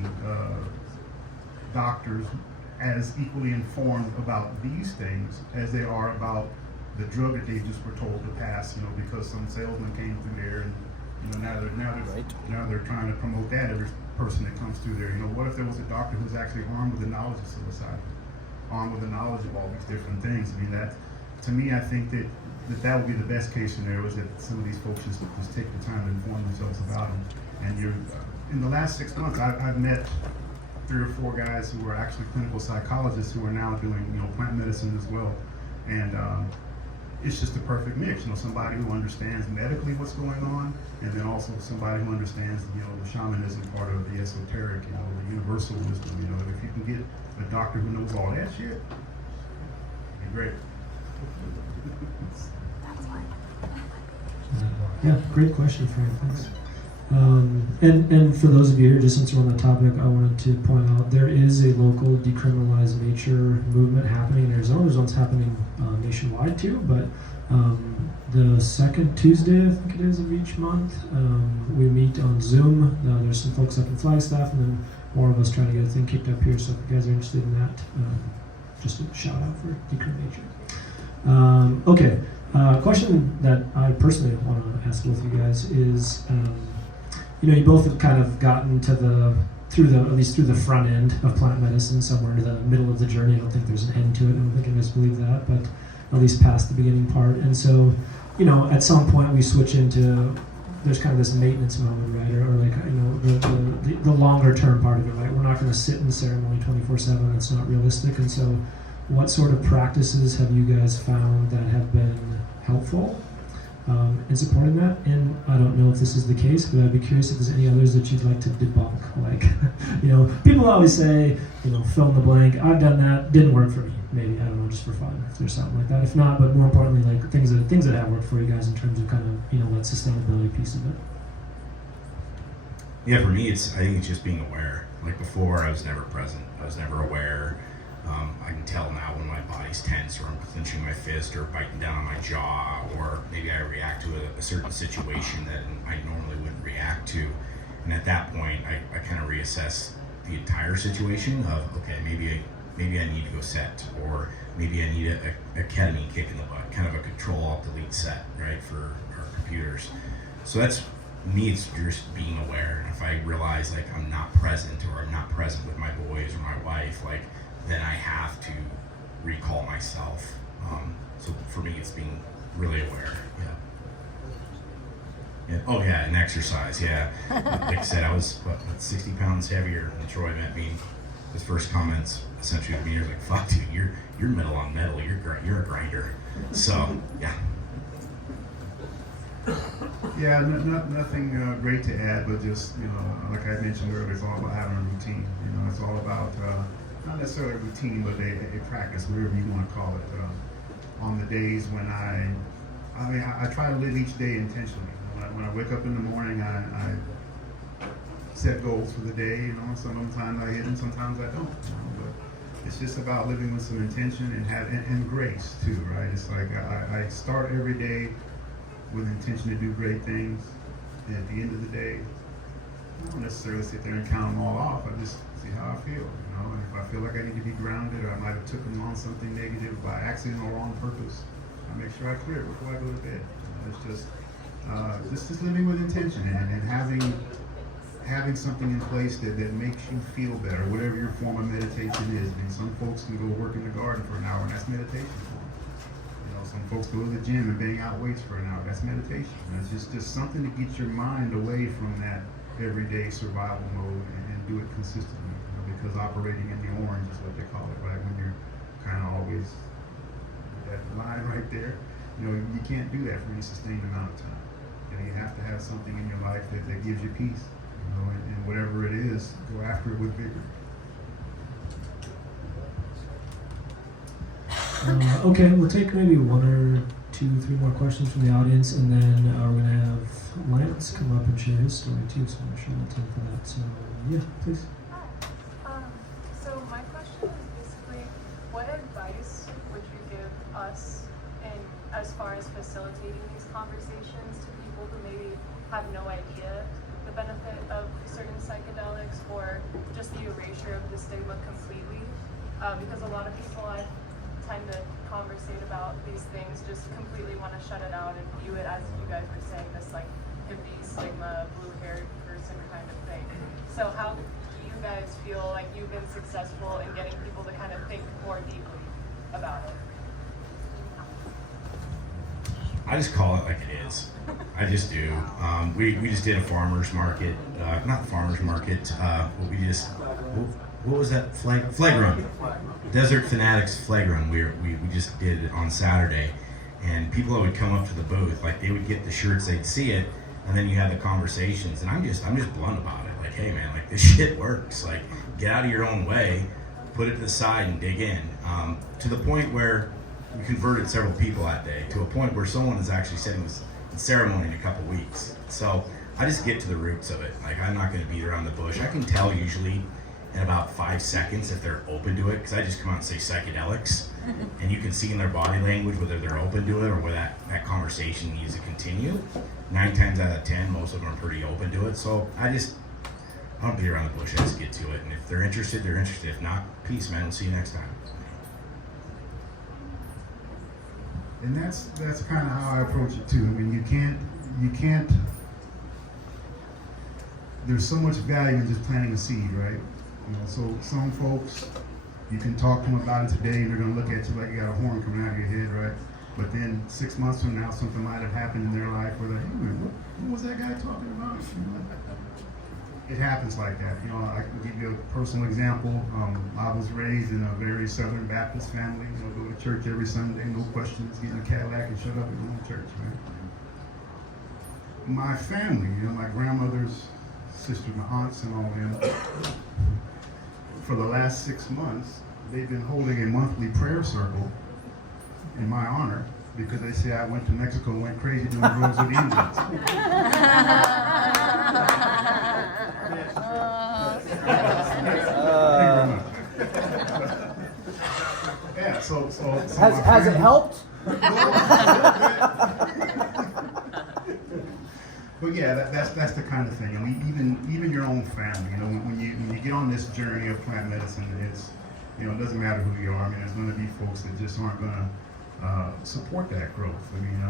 doctors as equally informed about these things as they are about the drug that they just were told to pass, because some salesman came through there, and now they're trying to promote that every person that comes through there. What if there was a doctor who's actually armed with the knowledge of psilocybin, armed with the knowledge of all these different things? I mean, that to me, I think that would be the best case scenario, is that some of these folks just take the time to inform themselves about them. And in the last 6 months, I've met 3 or 4 guys who are actually clinical psychologists who are now doing plant medicine as well, and it's just a perfect mix. Somebody who understands medically what's going on, and then also somebody who understands the shamanism part of the esoteric, the universal wisdom. If you can get a doctor who knows all that shit, it'd be great. Yeah, great question, Frank. Thanks. And for those of you here, just since we're on the topic, I wanted to point out there is a local decriminalized nature movement happening in Arizona. There's ones happening nationwide too, but the second Tuesday, I think it is, of each month, we meet on Zoom. There's some folks up in Flagstaff, and then more of us trying to get a thing kicked up here. So if you guys are interested in that, just a shout out for Decrim Nature. Okay, question that I personally want to ask both of you guys is, you both have kind of gotten to at least through the front end of plant medicine, somewhere into the middle of the journey. I don't think there's an end to it. I don't think you guys believe that, but at least past the beginning part. And so, at some point we switch into, there's kind of this maintenance moment, right? Or like, the longer term part of it, right? We're not going to sit in ceremony 24/7. That's not realistic. And so, what sort of practices have you guys found that have been helpful? in supporting that. And I don't know if this is the case, but I'd be curious if there's any others that you'd like to debunk. Like, people always say, fill in the blank. I've done that, didn't work for me. Maybe, I don't know, just for fun, if there's something like that. If not, but more importantly, like things that have worked for you guys in terms of kind of, that sustainability piece of it. Yeah, for me, I think it's just being aware. Like before, I was never present. I was never aware. I can tell now when my body's tense, or I'm clenching my fist, or biting down on my jaw, or maybe I react to a certain situation that I normally wouldn't react to. And at that point, I kind of reassess the entire situation of, okay, maybe I need to go set, or maybe I need a ketamine kick in the butt, kind of a Control-Alt-Delete set, right, for our computers. So that's me, it's just being aware. And if I realize like I'm not present, or I'm not present with my boys or my wife, like then I have to recall myself. So for me, it's being really aware. Yeah. Oh yeah, and exercise. Yeah. Like I said, I was 60 pounds heavier when Troy met me. His first comments essentially to me are like, "Fuck, dude, you're metal on metal. You're a grinder." So yeah. Yeah, nothing great to add, but just, like I mentioned earlier, it's all about having a routine. It's all about, not necessarily a routine, but a practice, whatever you want to call it. On the days when I try to live each day intentionally. When I wake up in the morning, I set goals for the day. Sometimes I hit them, sometimes I don't. But it's just about living with some intention and grace too, right? It's like I start every day with intention to do great things. And at the end of the day, I don't necessarily sit there and count them all off. I just see how I feel, And if I feel like I need to be grounded, or I might have taken on something negative by accident or on purpose, I make sure I clear it before I go to bed. It's just living with intention and having something in place that makes you feel better, whatever your form of meditation is. I mean, some folks can go work in the garden for an hour, and that's meditation for them. Some folks go to the gym and bang out weights for an hour. That's meditation. And it's just something to get your mind away from that everyday survival mode and do it consistently. Because operating in the orange is what they call it, right? When you're kind of always that line right there, you can't do that for any sustained amount of time. You have to have something in your life that gives you peace. And whatever it is, go after it with vigor. Okay, we'll take maybe 1 or 2, 3 more questions from the audience, and then we're going to have Lance come up and share his story too, so I'm sure we'll take for that. So, yeah, please. Hi. So my question is basically, what advice would you give us as far as facilitating these conversations to people who maybe have no idea the benefit of certain psychedelics, or just the erasure of the stigma completely? Because a lot of people I tend to conversate about these things just completely want to shut it out and view it, as you guys were saying, this like hippie stigma, blue-haired person kind of thing. So how do you guys feel like you've been successful in getting people to kind of think more deeply about it? I just call it like it is. I just do. We just did a farmer's market, not farmer's market. What was that? Flag run. Desert Fanatics flag run. We just did it on Saturday, and people would come up to the booth, like they would get the shirts, they'd see it, and then you have the conversations. And I'm just blunt about it. Like, hey man, like this shit works. Like, get out of your own way, put it to the side, and dig in. To the point where we converted several people that day, to a point where someone is actually setting this ceremony in a couple weeks. So I just get to the roots of it. Like, I'm not going to beat around the bush. I can tell usually in about 5 seconds if they're open to it, because I just come out and say psychedelics, and you can see in their body language whether they're open to it or whether that conversation needs to continue. 9 times out of 10, most of them are pretty open to it. So I don't beat around the bush. I just get to it, and if they're interested, they're interested. If not, peace, man. We'll see you next time. And that's kind of how I approach it too. I mean, you can't. There's so much value in just planting a seed, right? So some folks, you can talk to them about it today, and they're gonna look at you like you got a horn coming out of your head, right? But then 6 months from now, something might have happened in their life where they're, hey, what was that guy talking about? It happens like that. I can give you a personal example. I was raised in a very Southern Baptist family. Go to church every Sunday, no questions, get in a Cadillac and shut up and go to church, right? my family, my grandmother's sister, my aunts and all them, for the last 6 months, they've been holding a monthly prayer circle in my honor because they say I went to Mexico and went crazy doing drugs with Indians. Yeah, so Has it helped? But yeah, that's the kind of thing. And even your own family, when you get on this journey of plant medicine, it doesn't matter who you are. I mean, there's going to be folks that just aren't going to support that growth. I mean,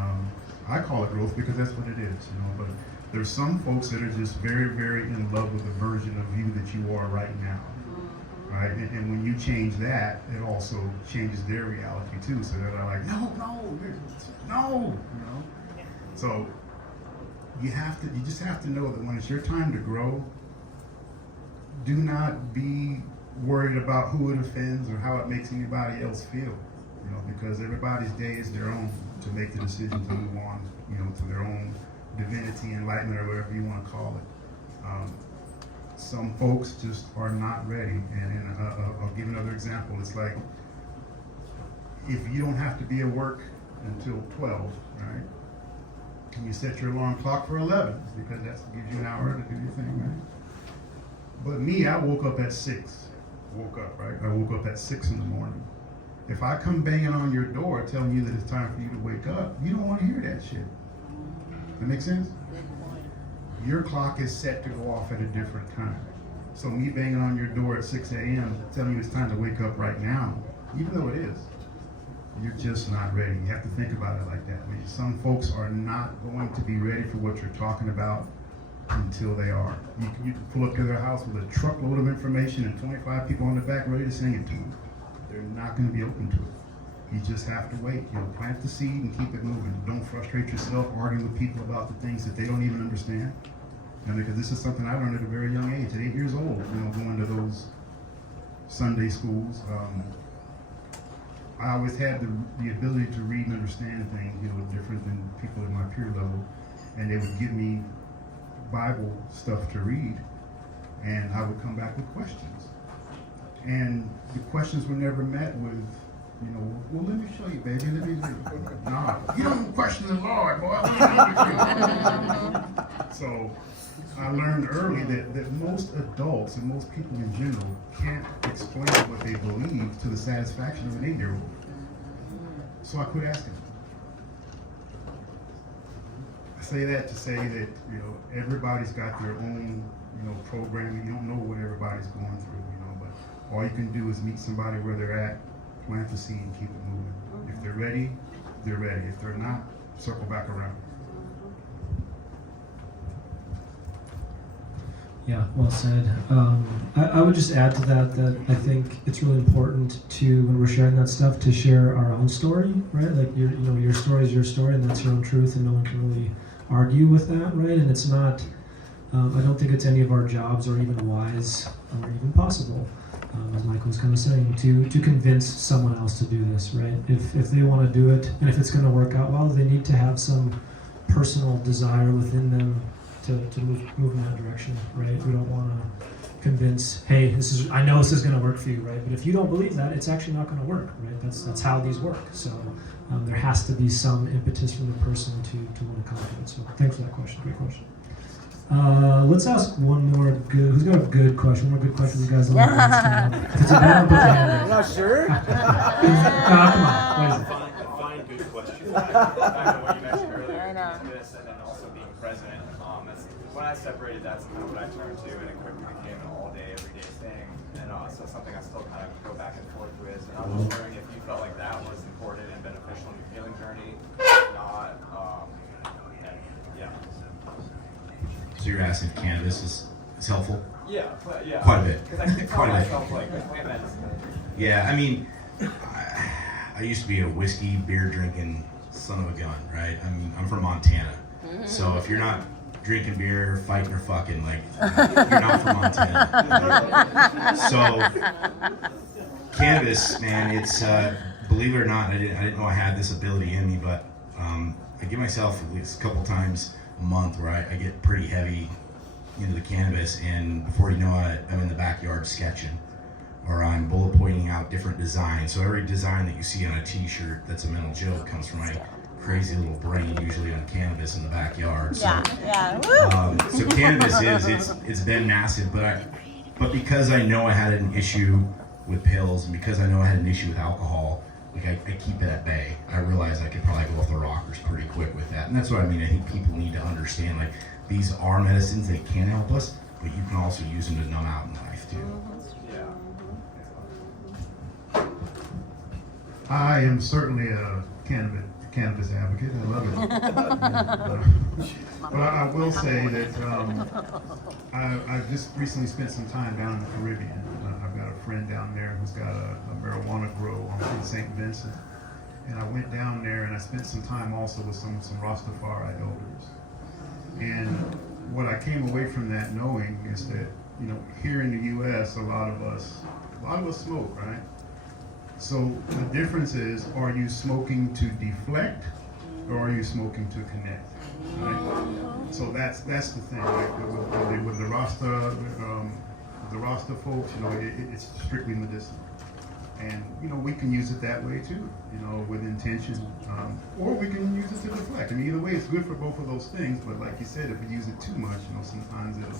I call it growth because that's what it is, But there's some folks that are just very, very in love with the version of you that you are right now, right? And when you change that, it also changes their reality too. So they're like, no. So you just have to know that when it's your time to grow, do not be worried about who it offends or how it makes anybody else feel, because everybody's day is their own to make the decision to move on, to their own divinity, enlightenment, or whatever you want to call it. Some folks just are not ready, and I'll give another example. It's like, if you don't have to be at work until 12, right? And you set your alarm clock for 11 because that gives you an hour to do your thing, right? But me, I woke up at 6. Right? I woke up at 6 in the morning. If I come banging on your door telling you that it's time for you to wake up, you don't want to hear that shit. That make sense? Your clock is set to go off at a different time. So me banging on your door at 6 a.m. telling you it's time to wake up right now, even though it is, you're just not ready. You have to think about it like that. I mean, some folks are not going to be ready for what you're talking about until they are. You can pull up to their house with a truckload of information and 25 people on the back ready to sing it to them. They're not going to be open to it. You just have to wait. Plant the seed and keep it moving. Don't frustrate yourself arguing with people about the things that they don't even understand. Because this is something I learned at a very young age, at 8 years old, going to those Sunday schools. I always had the ability to read and understand things, different than people at my peer level. And they would give me Bible stuff to read, and I would come back with questions. And the questions were never met with, well, let me show you, baby. Let me read. Nah, you don't question the Lord, boy. So I learned early that most adults and most people in general can't explain what they believe to the satisfaction of an 8-year-old. So I quit asking. I say that to say that everybody's got their own programming. You don't know what everybody's going through, but all you can do is meet somebody where they're at, plant the seed, and keep it moving. If they're ready, they're ready. If they're not, circle back around. Yeah, well said. I would just add to that I think it's really important to, when we're sharing that stuff, to share our own story, right? Like your story is your story, and that's your own truth, and no one can really argue with that, right? And it's not, I don't think it's any of our jobs or even wise or even possible, as Michael was kind of saying, to convince someone else to do this, right? If they want to do it, and if it's going to work out well, they need to have some personal desire within them to move in that direction, right? We don't want to convince, hey, I know this is going to work for you, right? But if you don't believe that, it's actually not going to work, right? That's how these work. So there has to be some impetus from the person to want to come to it. So thanks for that question. Great question. Let's ask one more good. Who's got a good question? One more good question you guys want to ask? If it's a bad one, put your hand up. Not sure. Come on. What is it? Fine, good question. I know what you mentioned earlier. I know. This and then also being present. When I separated, that's kind of what I turned to, and it quickly became an all-day, everyday thing. And so something I still kind of go back and forth with. And I was wondering if you felt like that was important and beneficial in your healing journey. If not, yeah. So you're asking if cannabis is helpful? Yeah, yeah. Quite a bit. Because I can tell Quite a bit. myself like plant medicine. Yeah, I mean, I used to be a whiskey, beer drinking son of a gun, right? I mean, I'm from Montana. So if you're not drinking beer, fighting or fucking, like, you're not from Montana. So cannabis, man, it's believe it or not, I didn't know I had this ability in me, but I give myself at least a couple times a month where I get pretty heavy into the cannabis, and before you know it, I'm in the backyard sketching, or I'm bullet pointing out different designs. So every design that you see on a t-shirt that's a mental joke comes from my crazy little brain, usually on cannabis in the backyard. So, so cannabis it's been massive, but because I know I had an issue with pills, and because I know I had an issue with alcohol, like I keep it at bay. I realize I could probably go off the rockers pretty quick with that, and that's what I mean. I think people need to understand, like, these are medicines, they can help us, but you can also use them to numb out in life too. I am certainly a cannabis advocate. I love it. But I will say that I just recently spent some time down in the Caribbean. I've got a friend down there who's got a marijuana grow in St. Vincent. And I went down there and I spent some time also with some Rastafari elders. And what I came away from that knowing is that, you know, here in the U.S., a lot of us smoke, right? So the difference is, are you smoking to deflect, or are you smoking to connect? Right? So that's the thing. Like with the Rasta folks, you know, it's strictly medicinal, and you know we can use it that way too. You know, with intention, or we can use it to deflect. I mean, either way, it's good for both of those things. But like you said, if we use it too much, you know, sometimes it'll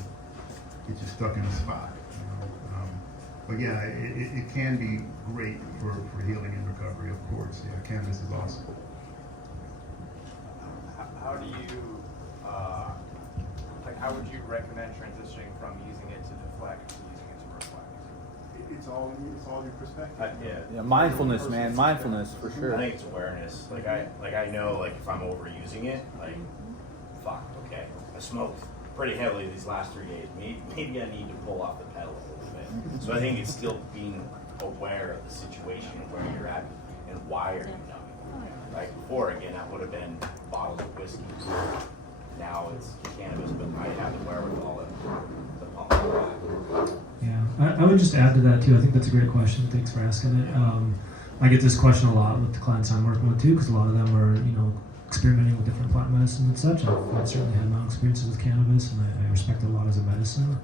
get you stuck in a spot. You know? But yeah, it can be great for healing and recovery, of course. Yeah, cannabis is awesome. How do you, how would you recommend transitioning from using it to deflect to using it to reflect? It's all your perspective. Yeah, mindfulness, man, mindfulness for I sure. think it's awareness. Like I know, like if I'm overusing it, like fuck, okay, I smoked pretty heavily these last 3 days. Maybe I need to pull off the pedal a little bit. So I think it's still being aware of the situation of where you're at and why are you numbing. Like before, again, that would have been bottles of whiskey. Now it's cannabis, but I have the wherewithal to pump it back. Yeah, I would just add to that too. I think that's a great question. Thanks for asking it. I get this question a lot with the clients I'm working with too, because a lot of them are, you know, experimenting with different plant medicine and such. I've certainly had my own experiences with cannabis, and I respect it a lot as a medicine.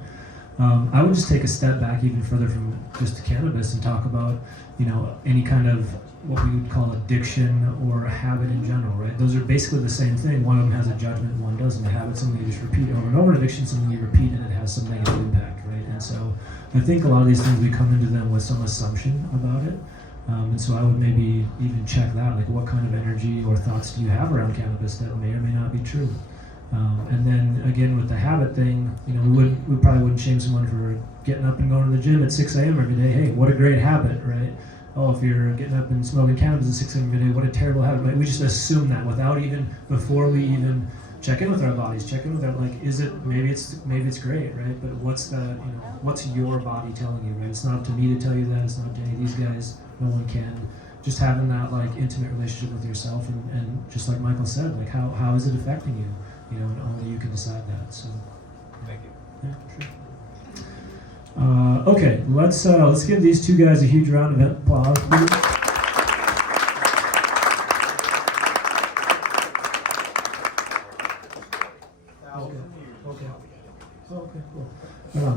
I would just take a step back even further from just cannabis and talk about, you know, any kind of what we would call addiction or a habit in general, right? Those are basically the same thing. One of them has a judgment, one doesn't. A habit, something you just repeat over and over. Addiction, something you repeat and it has some negative impact, right? And so I think a lot of these things, we come into them with some assumption about it. And so I would maybe even check that, like what kind of energy or thoughts do you have around cannabis that may or may not be true. And then again with the habit thing, you know, we probably wouldn't shame someone for getting up and going to the gym at 6 a.m. every day. Hey, what a great habit, right? Oh, if you're getting up and smoking cannabis at 6 a.m. every day, what a terrible habit. But we just assume that before we even check in with our bodies, check in with our, like, is it, maybe it's great, right? But what's that, you know, what's your body telling you, right? It's not up to me to tell you that, it's not up to any of these guys, no one can. Just having that like intimate relationship with yourself and just like Michael said, like how is it affecting you? You know, and only you can decide that. So Thank you. yeah, sure. Okay, let's give these two guys a huge round of applause, please. Okay, cool.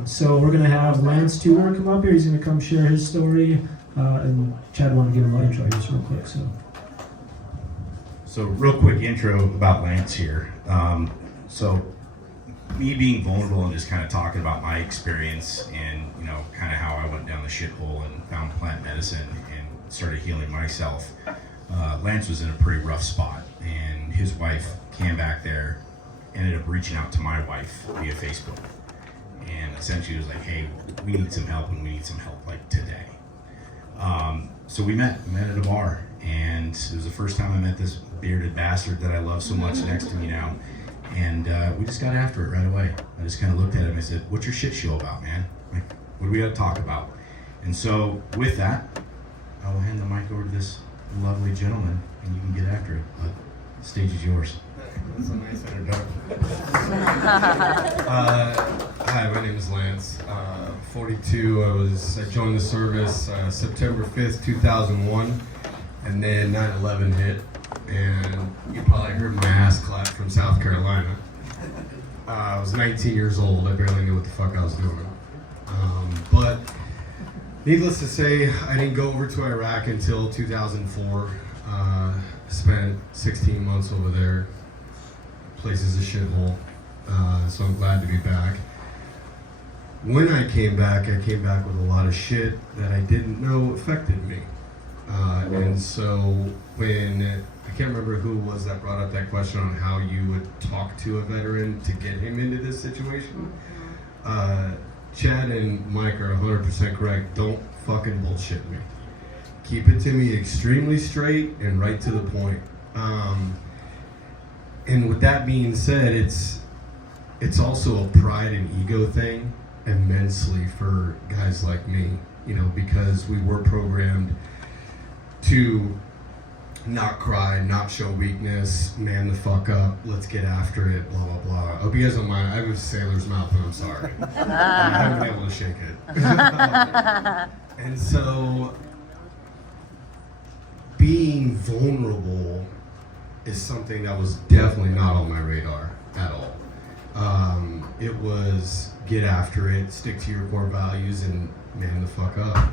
So we're gonna have Lance Tudor come up here. He's gonna come share his story, and Chad wanted to give him an intro just real quick. So real quick intro about Lance here. So me being vulnerable and just kind of talking about my experience and, you know, kind of how I went down the shithole and found plant medicine and started healing myself. Lance was in a pretty rough spot, and his wife came back there, ended up reaching out to my wife via Facebook, and essentially was like, hey, we need some help, and we need some help like today. So we met at a bar, and it was the first time I met this bearded bastard that I love so much next to me now. And we just got after it right away. I just kind of looked at him and I said, what's your shit show about, man? Like, what do we got to talk about? And so with that, I will hand the mic over to this lovely gentleman, and you can get after it. The stage is yours. That's a nice introduction. Hi, my name is Lance. 42. I joined the service September 5th, 2001, and then 9/11 hit, and you probably heard my ass clap from South Carolina. I was 19 years old. I barely knew what the fuck I was doing. But needless to say, I didn't go over to Iraq until 2004. Spent 16 months over there. Place is a shithole. So I'm glad to be back. When I came back with a lot of shit that I didn't know affected me. And so when, I can't remember who it was that brought up that question on how you would talk to a veteran to get him into this situation. Chad and Mike are 100% correct. Don't fucking bullshit me. Keep it to me extremely straight and right to the point. And with that being said, it's also a pride and ego thing immensely for guys like me, you know, because we were programmed to not cry, not show weakness, man the fuck up, let's get after it, blah, blah, blah. I hope you guys don't mind. I have a sailor's mouth and I'm sorry. I haven't been able to shake it. And so, being vulnerable is something that was definitely not on my radar at all. It was get after it, stick to your core values, and man the fuck up.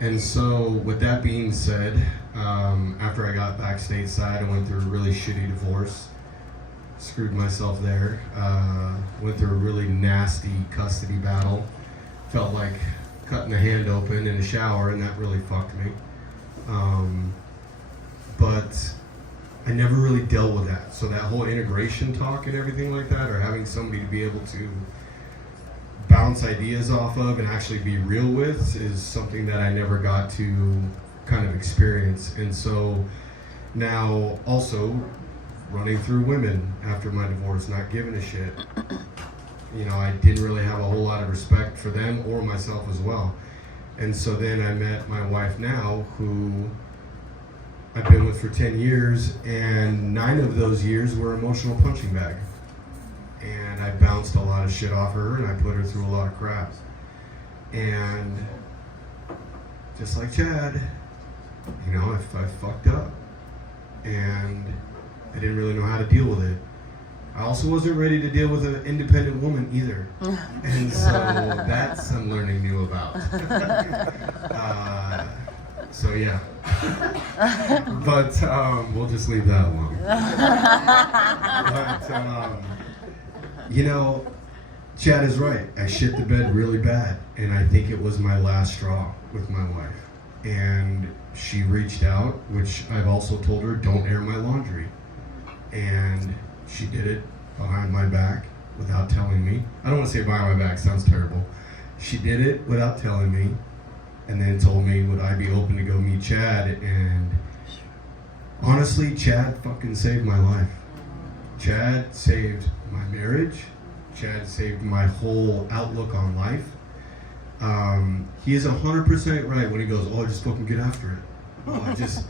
And so, with that being said, after I got back stateside, I went through a really shitty divorce. Screwed myself there. Went through a really nasty custody battle. Felt like cutting a hand open in the shower, and that really fucked me. But I never really dealt with that. So that whole integration talk and everything like that, or having somebody to be able to bounce ideas off of and actually be real with, is something that I never got to kind of experience. And so now also running through women after my divorce, not giving a shit. You know, I didn't really have a whole lot of respect for them or myself as well. And so then I met my wife now, who I've been with for 10 years, and 9 of those years were emotional punching bag. And I bounced a lot of shit off her, and I put her through a lot of crap. And just like Chad, you know, I fucked up. And I didn't really know how to deal with it. I also wasn't ready to deal with an independent woman either. And so that's I'm learning new about. So yeah. But we'll just leave that alone. But you know, Chad is right. I shit the bed really bad, and I think it was my last straw with my wife. And she reached out, which I've also told her, don't air my laundry. And she did it behind my back without telling me. I don't want to say behind my back, sounds terrible. She did it without telling me, and then told me would I be open to go meet Chad. And honestly, Chad fucking saved my life. Chad saved my marriage. Chad saved my whole outlook on life. He is 100% right when he goes, oh, just fucking get after it. Oh, just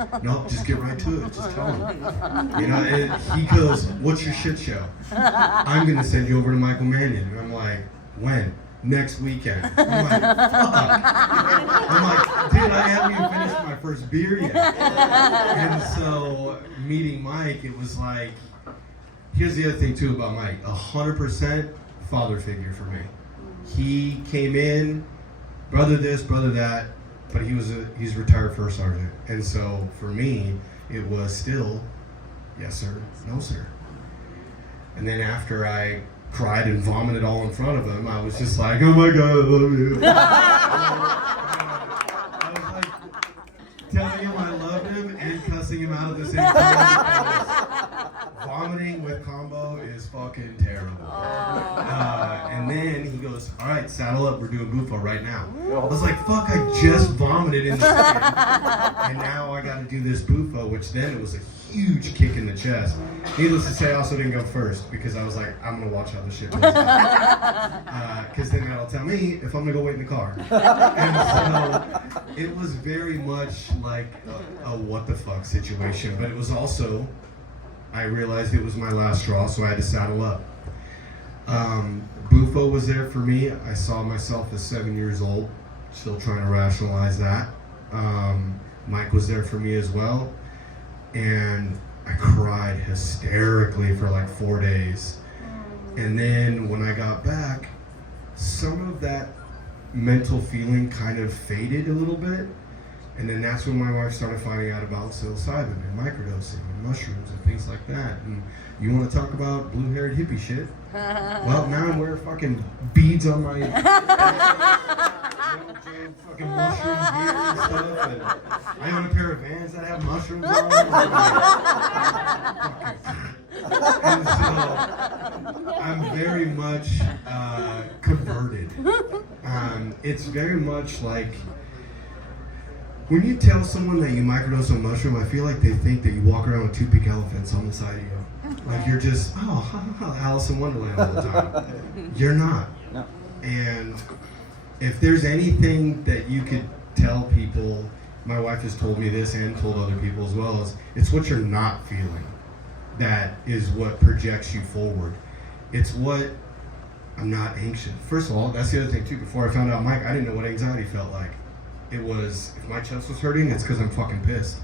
get right to it. Just tell him. You know, and he goes, what's your shit show? I'm going to send you over to Michael Mannion. And I'm like, when? Next weekend. I'm like, fuck. I'm like, dude, I haven't even finished my first beer yet. And so, meeting Mike, it was like, here's the other thing too about Mike, 100% father figure for me. He came in, brother this, brother that, but he's retired first sergeant. And so for me, it was still, yes sir, no sir. And then after I cried and vomited all in front of him, I was just like, oh my God, I love you. I was like telling him I loved him and cussing him out at the same time. Vomiting with combo is fucking terrible. And then he goes, all right, saddle up, we're doing Bufo right now. I was like, fuck, I just vomited in the skin. And now I gotta do this Bufo, which then it was a huge kick in the chest. Needless to say, I also didn't go first because I was like, I'm gonna watch how this shit goes out. Because then that'll tell me if I'm gonna go wait in the car. And so it was very much like a what the fuck situation, but it was also, I realized it was my last straw, so I had to saddle up. Bufo was there for me. I saw myself as 7 years old, still trying to rationalize that. Mike was there for me as well, and I cried hysterically for like 4 days. And then when I got back, some of that mental feeling kind of faded a little bit. And then that's when my wife started finding out about psilocybin and microdosing and mushrooms and things like that. And you want to talk about blue-haired hippie shit? Well, now I'm wearing fucking beads on my fucking mushroom gear and stuff. And I own a pair of Vans that have mushrooms on them. And so I'm very much converted. It's very much like when you tell someone that you microdose a mushroom, I feel like they think that you walk around with two big elephants on the side of you. Like you're just, Alice in Wonderland all the time. You're not. No. And if there's anything that you could tell people, my wife has told me this and told other people as well, is it's what you're not feeling that is what projects you forward. It's what I'm not anxious. First of all, that's the other thing too. Before I found out Mike, I didn't know what anxiety felt like. It was, if my chest was hurting, it's because I'm fucking pissed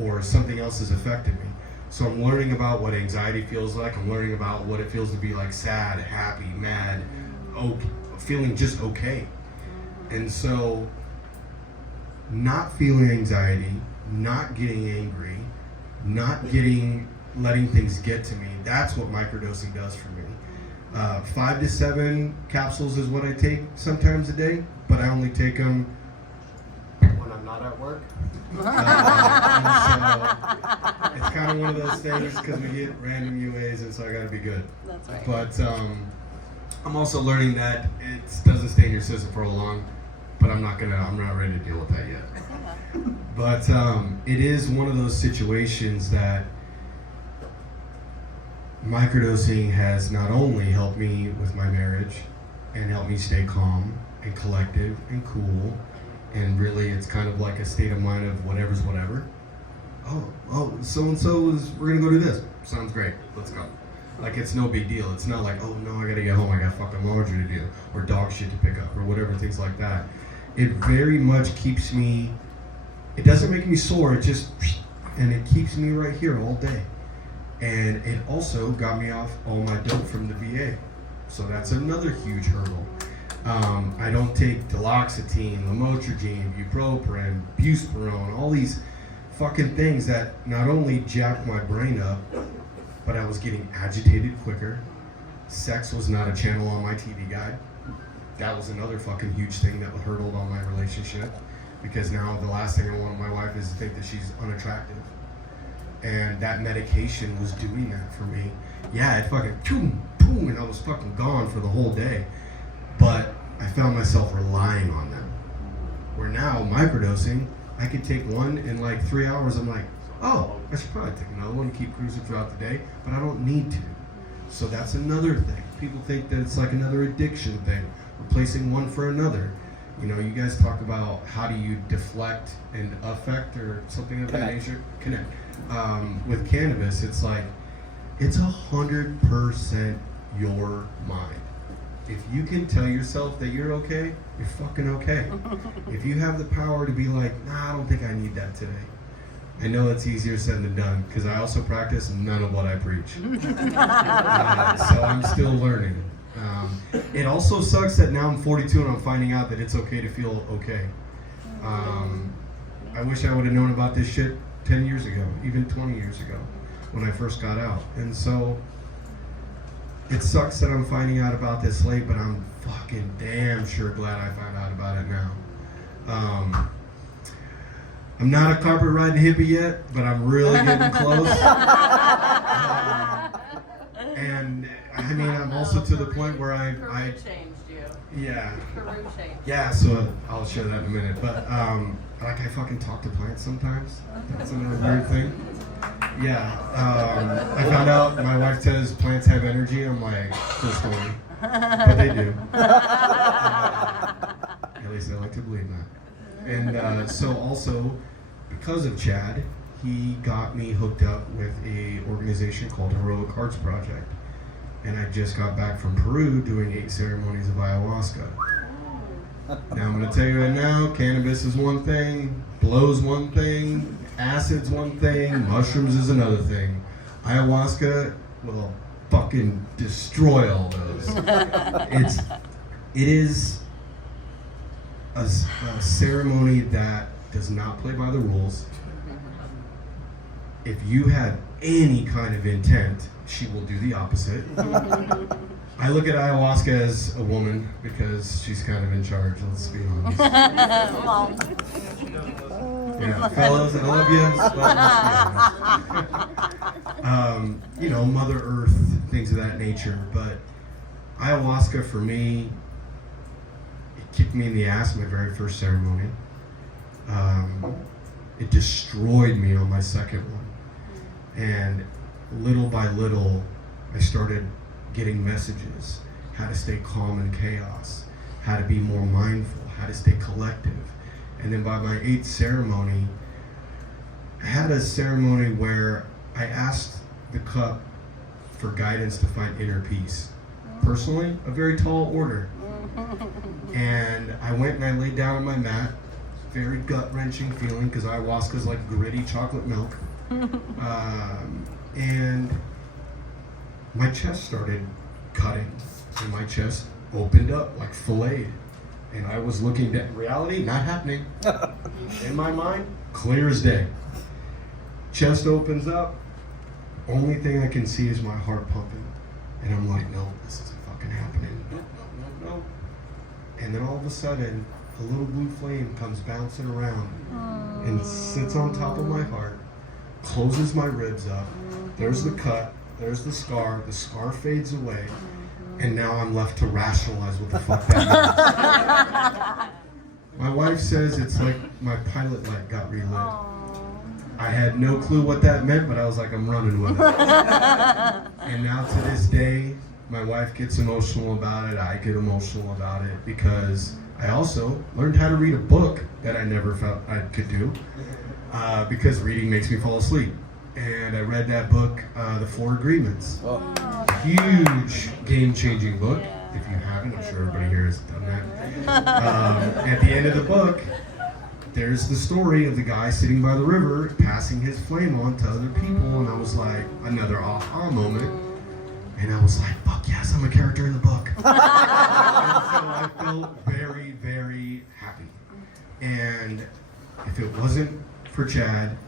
or something else has affected me. So I'm learning about what anxiety feels like. I'm learning about what it feels to be like sad, happy, mad, feeling just okay. And so not feeling anxiety, not getting angry, not letting things get to me, that's what microdosing does for me. 5 to 7 capsules is what I take sometimes a day, but I only take them when I'm not at work. So it's kind of one of those things because we get random UAs, and so I got to be good. That's right. But I'm also learning that it doesn't stay in your system for long. But I'm not ready to deal with that yet. But it is one of those situations that microdosing has not only helped me with my marriage and helped me stay calm and collective and cool, and really it's kind of like a state of mind of whatever's whatever. Oh, so-and-so we're gonna go do this. Sounds great, let's go. Like it's no big deal. It's not like, oh no, I gotta get home, I got fucking laundry to do, or dog shit to pick up, or whatever, things like that. It very much keeps me, it doesn't make me sore, it just, and it keeps me right here all day. And it also got me off all my dope from the VA. So that's another huge hurdle. I don't take duloxetine, lamotrigine, bupropion, buspirone, all these fucking things that not only jack my brain up, but I was getting agitated quicker. Sex was not a channel on my TV guide. That was another fucking huge thing that hurdled on my relationship, because now the last thing I want my wife is to think that she's unattractive. And that medication was doing that for me. Yeah, it fucking boom, and I was fucking gone for the whole day. But I found myself relying on them. Where now, microdosing, I could take one in like 3 hours. I'm like, oh, I should probably take another one and keep cruising throughout the day, but I don't need to. So that's another thing. People think that it's like another addiction thing, replacing one for another. You know, you guys talk about how do you deflect and affect or something of that nature? Connect. With cannabis, it's like, it's 100% your mind. If you can tell yourself that you're okay, you're fucking okay. If you have the power to be like, nah, I don't think I need that today. I know it's easier said than done, because I also practice none of what I preach. So I'm still learning. It also sucks that now I'm 42 and I'm finding out that it's okay to feel okay. I wish I would have known about this shit 10 years ago, even 20 years ago, when I first got out. And so it sucks that I'm finding out about this late, but I'm fucking damn sure glad I found out about it now. I'm not a carpet riding hippie yet, but I'm really getting close. And I mean, I'm also to the point where I changed you. Yeah. Peru changed. Yeah, so I'll share that in a minute. But like I fucking talk to plants sometimes. That's another weird thing. Yeah. I found out my wife says plants have energy. I'm like, cool story. But they do. At least I like to believe that. And so also, because of Chad, he got me hooked up with a organization called Heroic Hearts Project. And I just got back from Peru doing 8 ceremonies of ayahuasca. Now I'm going to tell you right now, cannabis is one thing, blow's one thing, acid's one thing, mushrooms is another thing. Ayahuasca, well, fucking destroy all those. It is a ceremony that does not play by the rules. If you have any kind of intent, she will do the opposite. I look at ayahuasca as a woman because she's kind of in charge, let's be honest. Yeah, fellas, I love you. You know, Mother Earth, things of that nature. But ayahuasca for me, it kicked me in the ass my very first ceremony. It destroyed me on my second one. And little by little, I started getting messages, how to stay calm in chaos, how to be more mindful, how to stay collective. And then by my 8th ceremony, I had a ceremony where I asked the cup for guidance to find inner peace. Personally, a very tall order. And I went and I laid down on my mat, very gut-wrenching feeling, because ayahuasca is like gritty chocolate milk. And my chest started cutting, and my chest opened up like filleted. And I was looking down. Reality, not happening. In my mind, clear as day. Chest opens up. Only thing I can see is my heart pumping. And I'm like, no, this isn't fucking happening. No. And then all of a sudden, a little blue flame comes bouncing around and sits on top of my heart, closes my ribs up. There's the cut. There's the scar fades away, and now I'm left to rationalize what the fuck that means. My wife says it's like my pilot light got relit. I had no clue what that meant, but I was like, I'm running with it. And now to this day, my wife gets emotional about it, I get emotional about it, because I also learned how to read a book that I never felt I could do, because reading makes me fall asleep. And I read that book, The 4 Agreements. Huge game-changing book. If you haven't, I'm sure everybody here has done that. At the end of the book, there's the story of the guy sitting by the river, passing his flame on to other people, and I was like, another aha moment. And I was like, fuck yes, I'm a character in the book. And so I felt very, very happy. And if it wasn't for Chad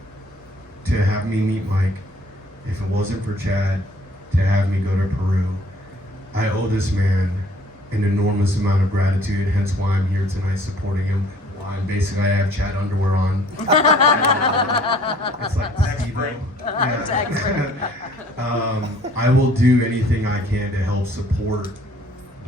to have me meet Mike, if it wasn't for Chad to have me go to Peru, I owe this man an enormous amount of gratitude, hence why I'm here tonight supporting him. Why basically I have Chad underwear on. It's like Steve-O. Yeah. I will do anything I can to help support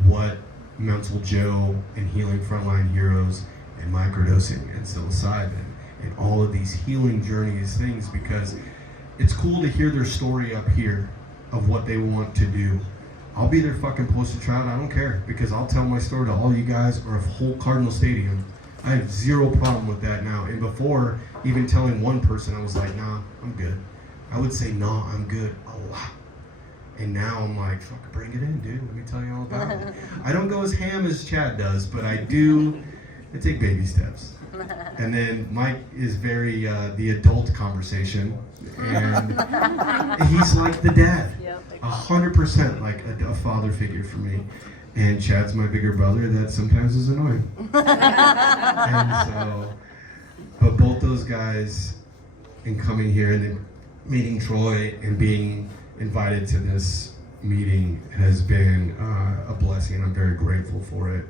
what Mental Joe and Healing Frontline Heroes and microdosing and psilocybin and all of these healing journeys things, because it's cool to hear their story up here of what they want to do. I'll be their fucking poster child, I don't care, because I'll tell my story to all you guys or a whole Cardinal Stadium. I have zero problem with that now. And before, even telling one person, I was like, nah, I'm good. I would say, nah, I'm good a lot. And now I'm like, fuck, bring it in, dude. Let me tell you all about it. I don't go as ham as Chad does, but I take baby steps. And then Mike is very the adult conversation, and he's like the dad, 100% like a father figure for me. And Chad's my bigger brother that sometimes is annoying. And so, but both those guys, in coming here and then meeting Troy and being invited to this meeting has been a blessing. I'm very grateful for it.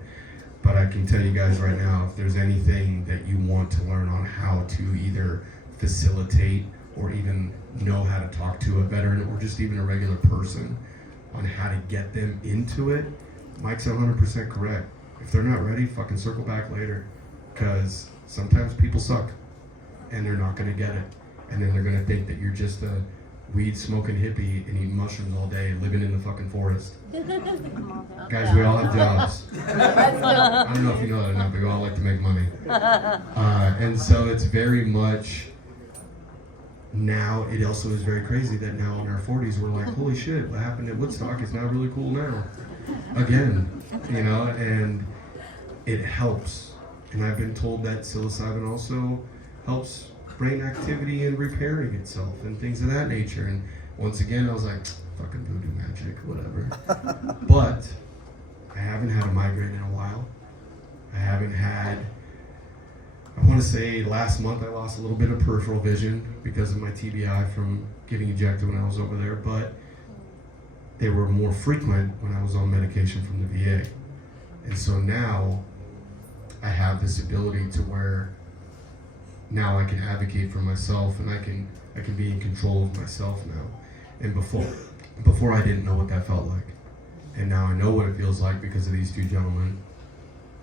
But I can tell you guys right now, if there's anything that you want to learn on how to either facilitate or even know how to talk to a veteran or just even a regular person on how to get them into it, Mike's 100% correct. If they're not ready, fucking circle back later. Because sometimes people suck and they're not gonna get it. And then they're gonna think that you're just a weed smoking hippie and eating mushrooms all day living in the fucking forest. Guys, we all have jobs. I don't know if you know that or not, but we all like to make money. And so it's very much, now it also is very crazy that now in our 40s we're like, holy shit, what happened at Woodstock is now really cool now. Again, you know, and it helps. And I've been told that psilocybin also helps brain activity and repairing itself and things of that nature. And once again, I was like, fucking voodoo magic, whatever. But I haven't had a migraine in a while. I haven't had, I want to say last month I lost a little bit of peripheral vision because of my TBI from getting ejected when I was over there, but they were more frequent when I was on medication from the VA. And so now I have this ability to where now I can advocate for myself and I can be in control of myself now. And before I didn't know what that felt like. And now I know what it feels like because of these two gentlemen.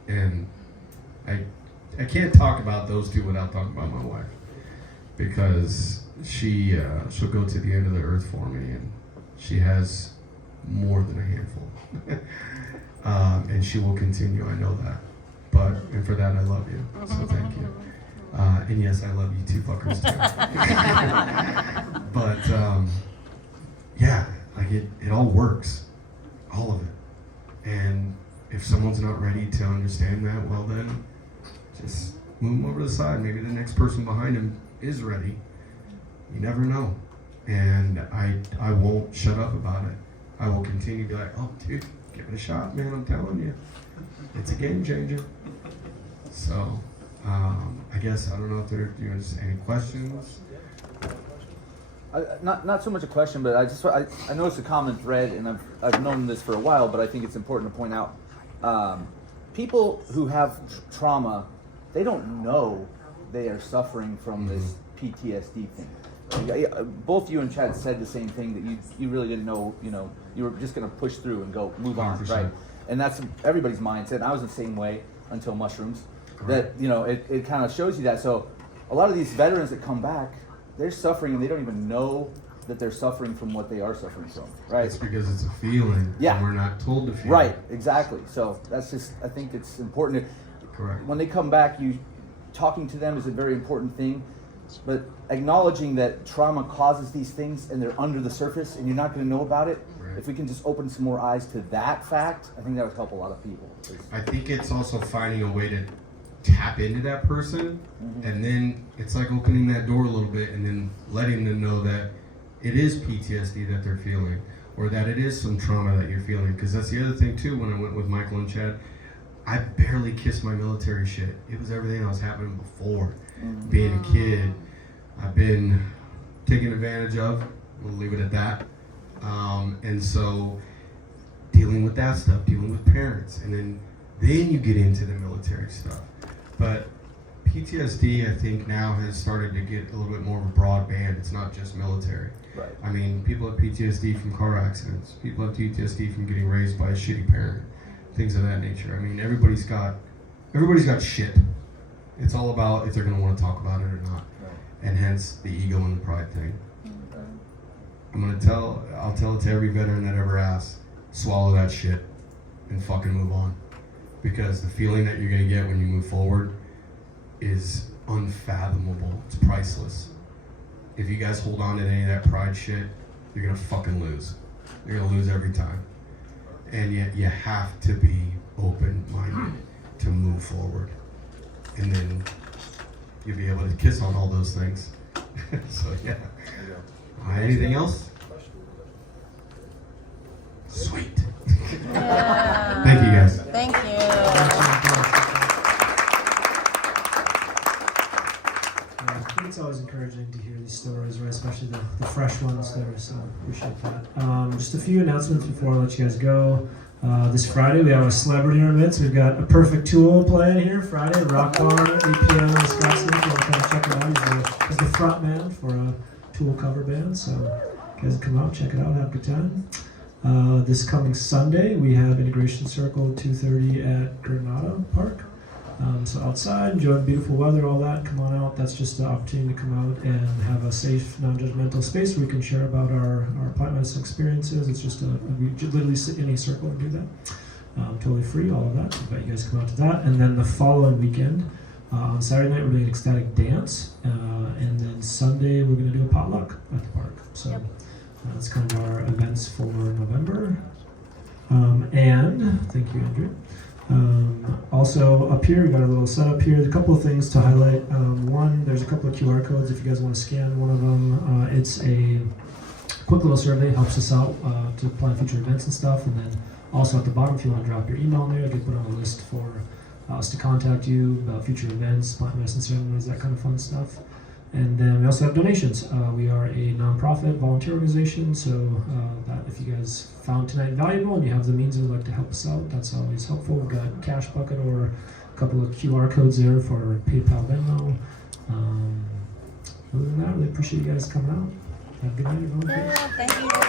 And I can't talk about those two without talking about my wife, because she'll go to the end of the earth for me, and she has more than a handful. And she will continue, I know that. And for that I love you, so thank you. And yes, I love you too, fuckers too. But yeah, like it all works, all of it. And if someone's not ready to understand that, well then, just move them over to the side. Maybe the next person behind him is ready. You never know. And I won't shut up about it. I will continue to be like, oh dude, give it a shot, man, I'm telling you. It's a game changer. So, I guess, I don't know if there are any questions. Not so much a question, but I noticed a common thread, and I've known this for a while, but I think it's important to point out. People who have trauma, they don't know they are suffering from this PTSD thing. Both you and Chad said the same thing, that you really didn't know, you were just going to push through and go move on, 100%. right? And that's everybody's mindset. I was the same way until mushrooms. That, it kind of shows you that. So a lot of these veterans that come back, they're suffering and they don't even know that they're suffering from what they are suffering from, right? It's because it's a feeling. Yeah. And we're not told to feel. Right, exactly. So that's just, I think it's important. Correct. When they come back, talking to them is a very important thing, but acknowledging that trauma causes these things and they're under the surface and you're not going to know about it. Right. If we can just open some more eyes to that fact, I think that would help a lot of people. I think it's also finding a way to tap into that person, and then it's like opening that door a little bit and then letting them know that it is PTSD that they're feeling, or that it is some trauma that you're feeling. Because that's the other thing too, when I went with Michael and Chad, I barely kissed my military shit. It was everything that was happening before. Being a kid, I've been taken advantage of, we'll leave it at that. And so dealing with that stuff, dealing with parents, and then you get into the military stuff. But PTSD, I think, now has started to get a little bit more of a broad band. It's not just military. Right. I mean, people have PTSD from car accidents. People have PTSD from getting raised by a shitty parent. Things of that nature. I mean, everybody's got shit. It's all about if they're going to want to talk about it or not. Right. And hence the ego and the pride thing. I'll tell it to every veteran that ever asks, swallow that shit and fucking move on. Because the feeling that you're going to get when you move forward is unfathomable. It's priceless. If you guys hold on to any of that pride shit, you're going to fucking lose. You're going to lose every time. And yet you have to be open-minded to move forward. And then you'll be able to kiss on all those things. So yeah. Anything else? Sweet. Yeah. Thank you guys. Thank you. I think it's always encouraging to hear these stories, right? Especially the fresh ones there. So appreciate that. Just a few announcements before I let you guys go. This Friday we have a celebrity in our midst. We've got a Perfect Tool playing here Friday, Rock Bar, 8 p.m. in Scottsdale. You can come check it out. He's the front man for a Tool cover band. So you guys come out, check it out, have a good time. This coming Sunday we have Integration Circle 2:30 at Granada Park. So outside, enjoy the beautiful weather, all that. Come on out. That's just the opportunity to come out and have a safe, non-judgmental space where we can share about our plant medicine experiences. It's just we literally sit in a circle and do that. Totally free, all of that. So invite you guys to come out to that. And then the following weekend, on Saturday night, we're doing ecstatic dance. And then Sunday, we're going to do a potluck at the park. So that's kind of our events for November. And thank you, Andrew. Also up here, we got a little setup here. There's a couple of things to highlight. One, there's a couple of QR codes if you guys want to scan one of them. It's a quick little survey, helps us out to plan future events and stuff. And then also at the bottom, if you want to drop your email in there, I can put on a list for us to contact you about future events, plant medicine ceremonies, that kind of fun stuff. And then we also have donations. We are a nonprofit volunteer organization, so that if you guys found tonight valuable and you have the means and would like to help us out, that's always helpful. We've got a cash bucket or a couple of QR codes there for PayPal, Venmo. Other than that, I really appreciate you guys coming out. Have a good night, everyone. Thank you.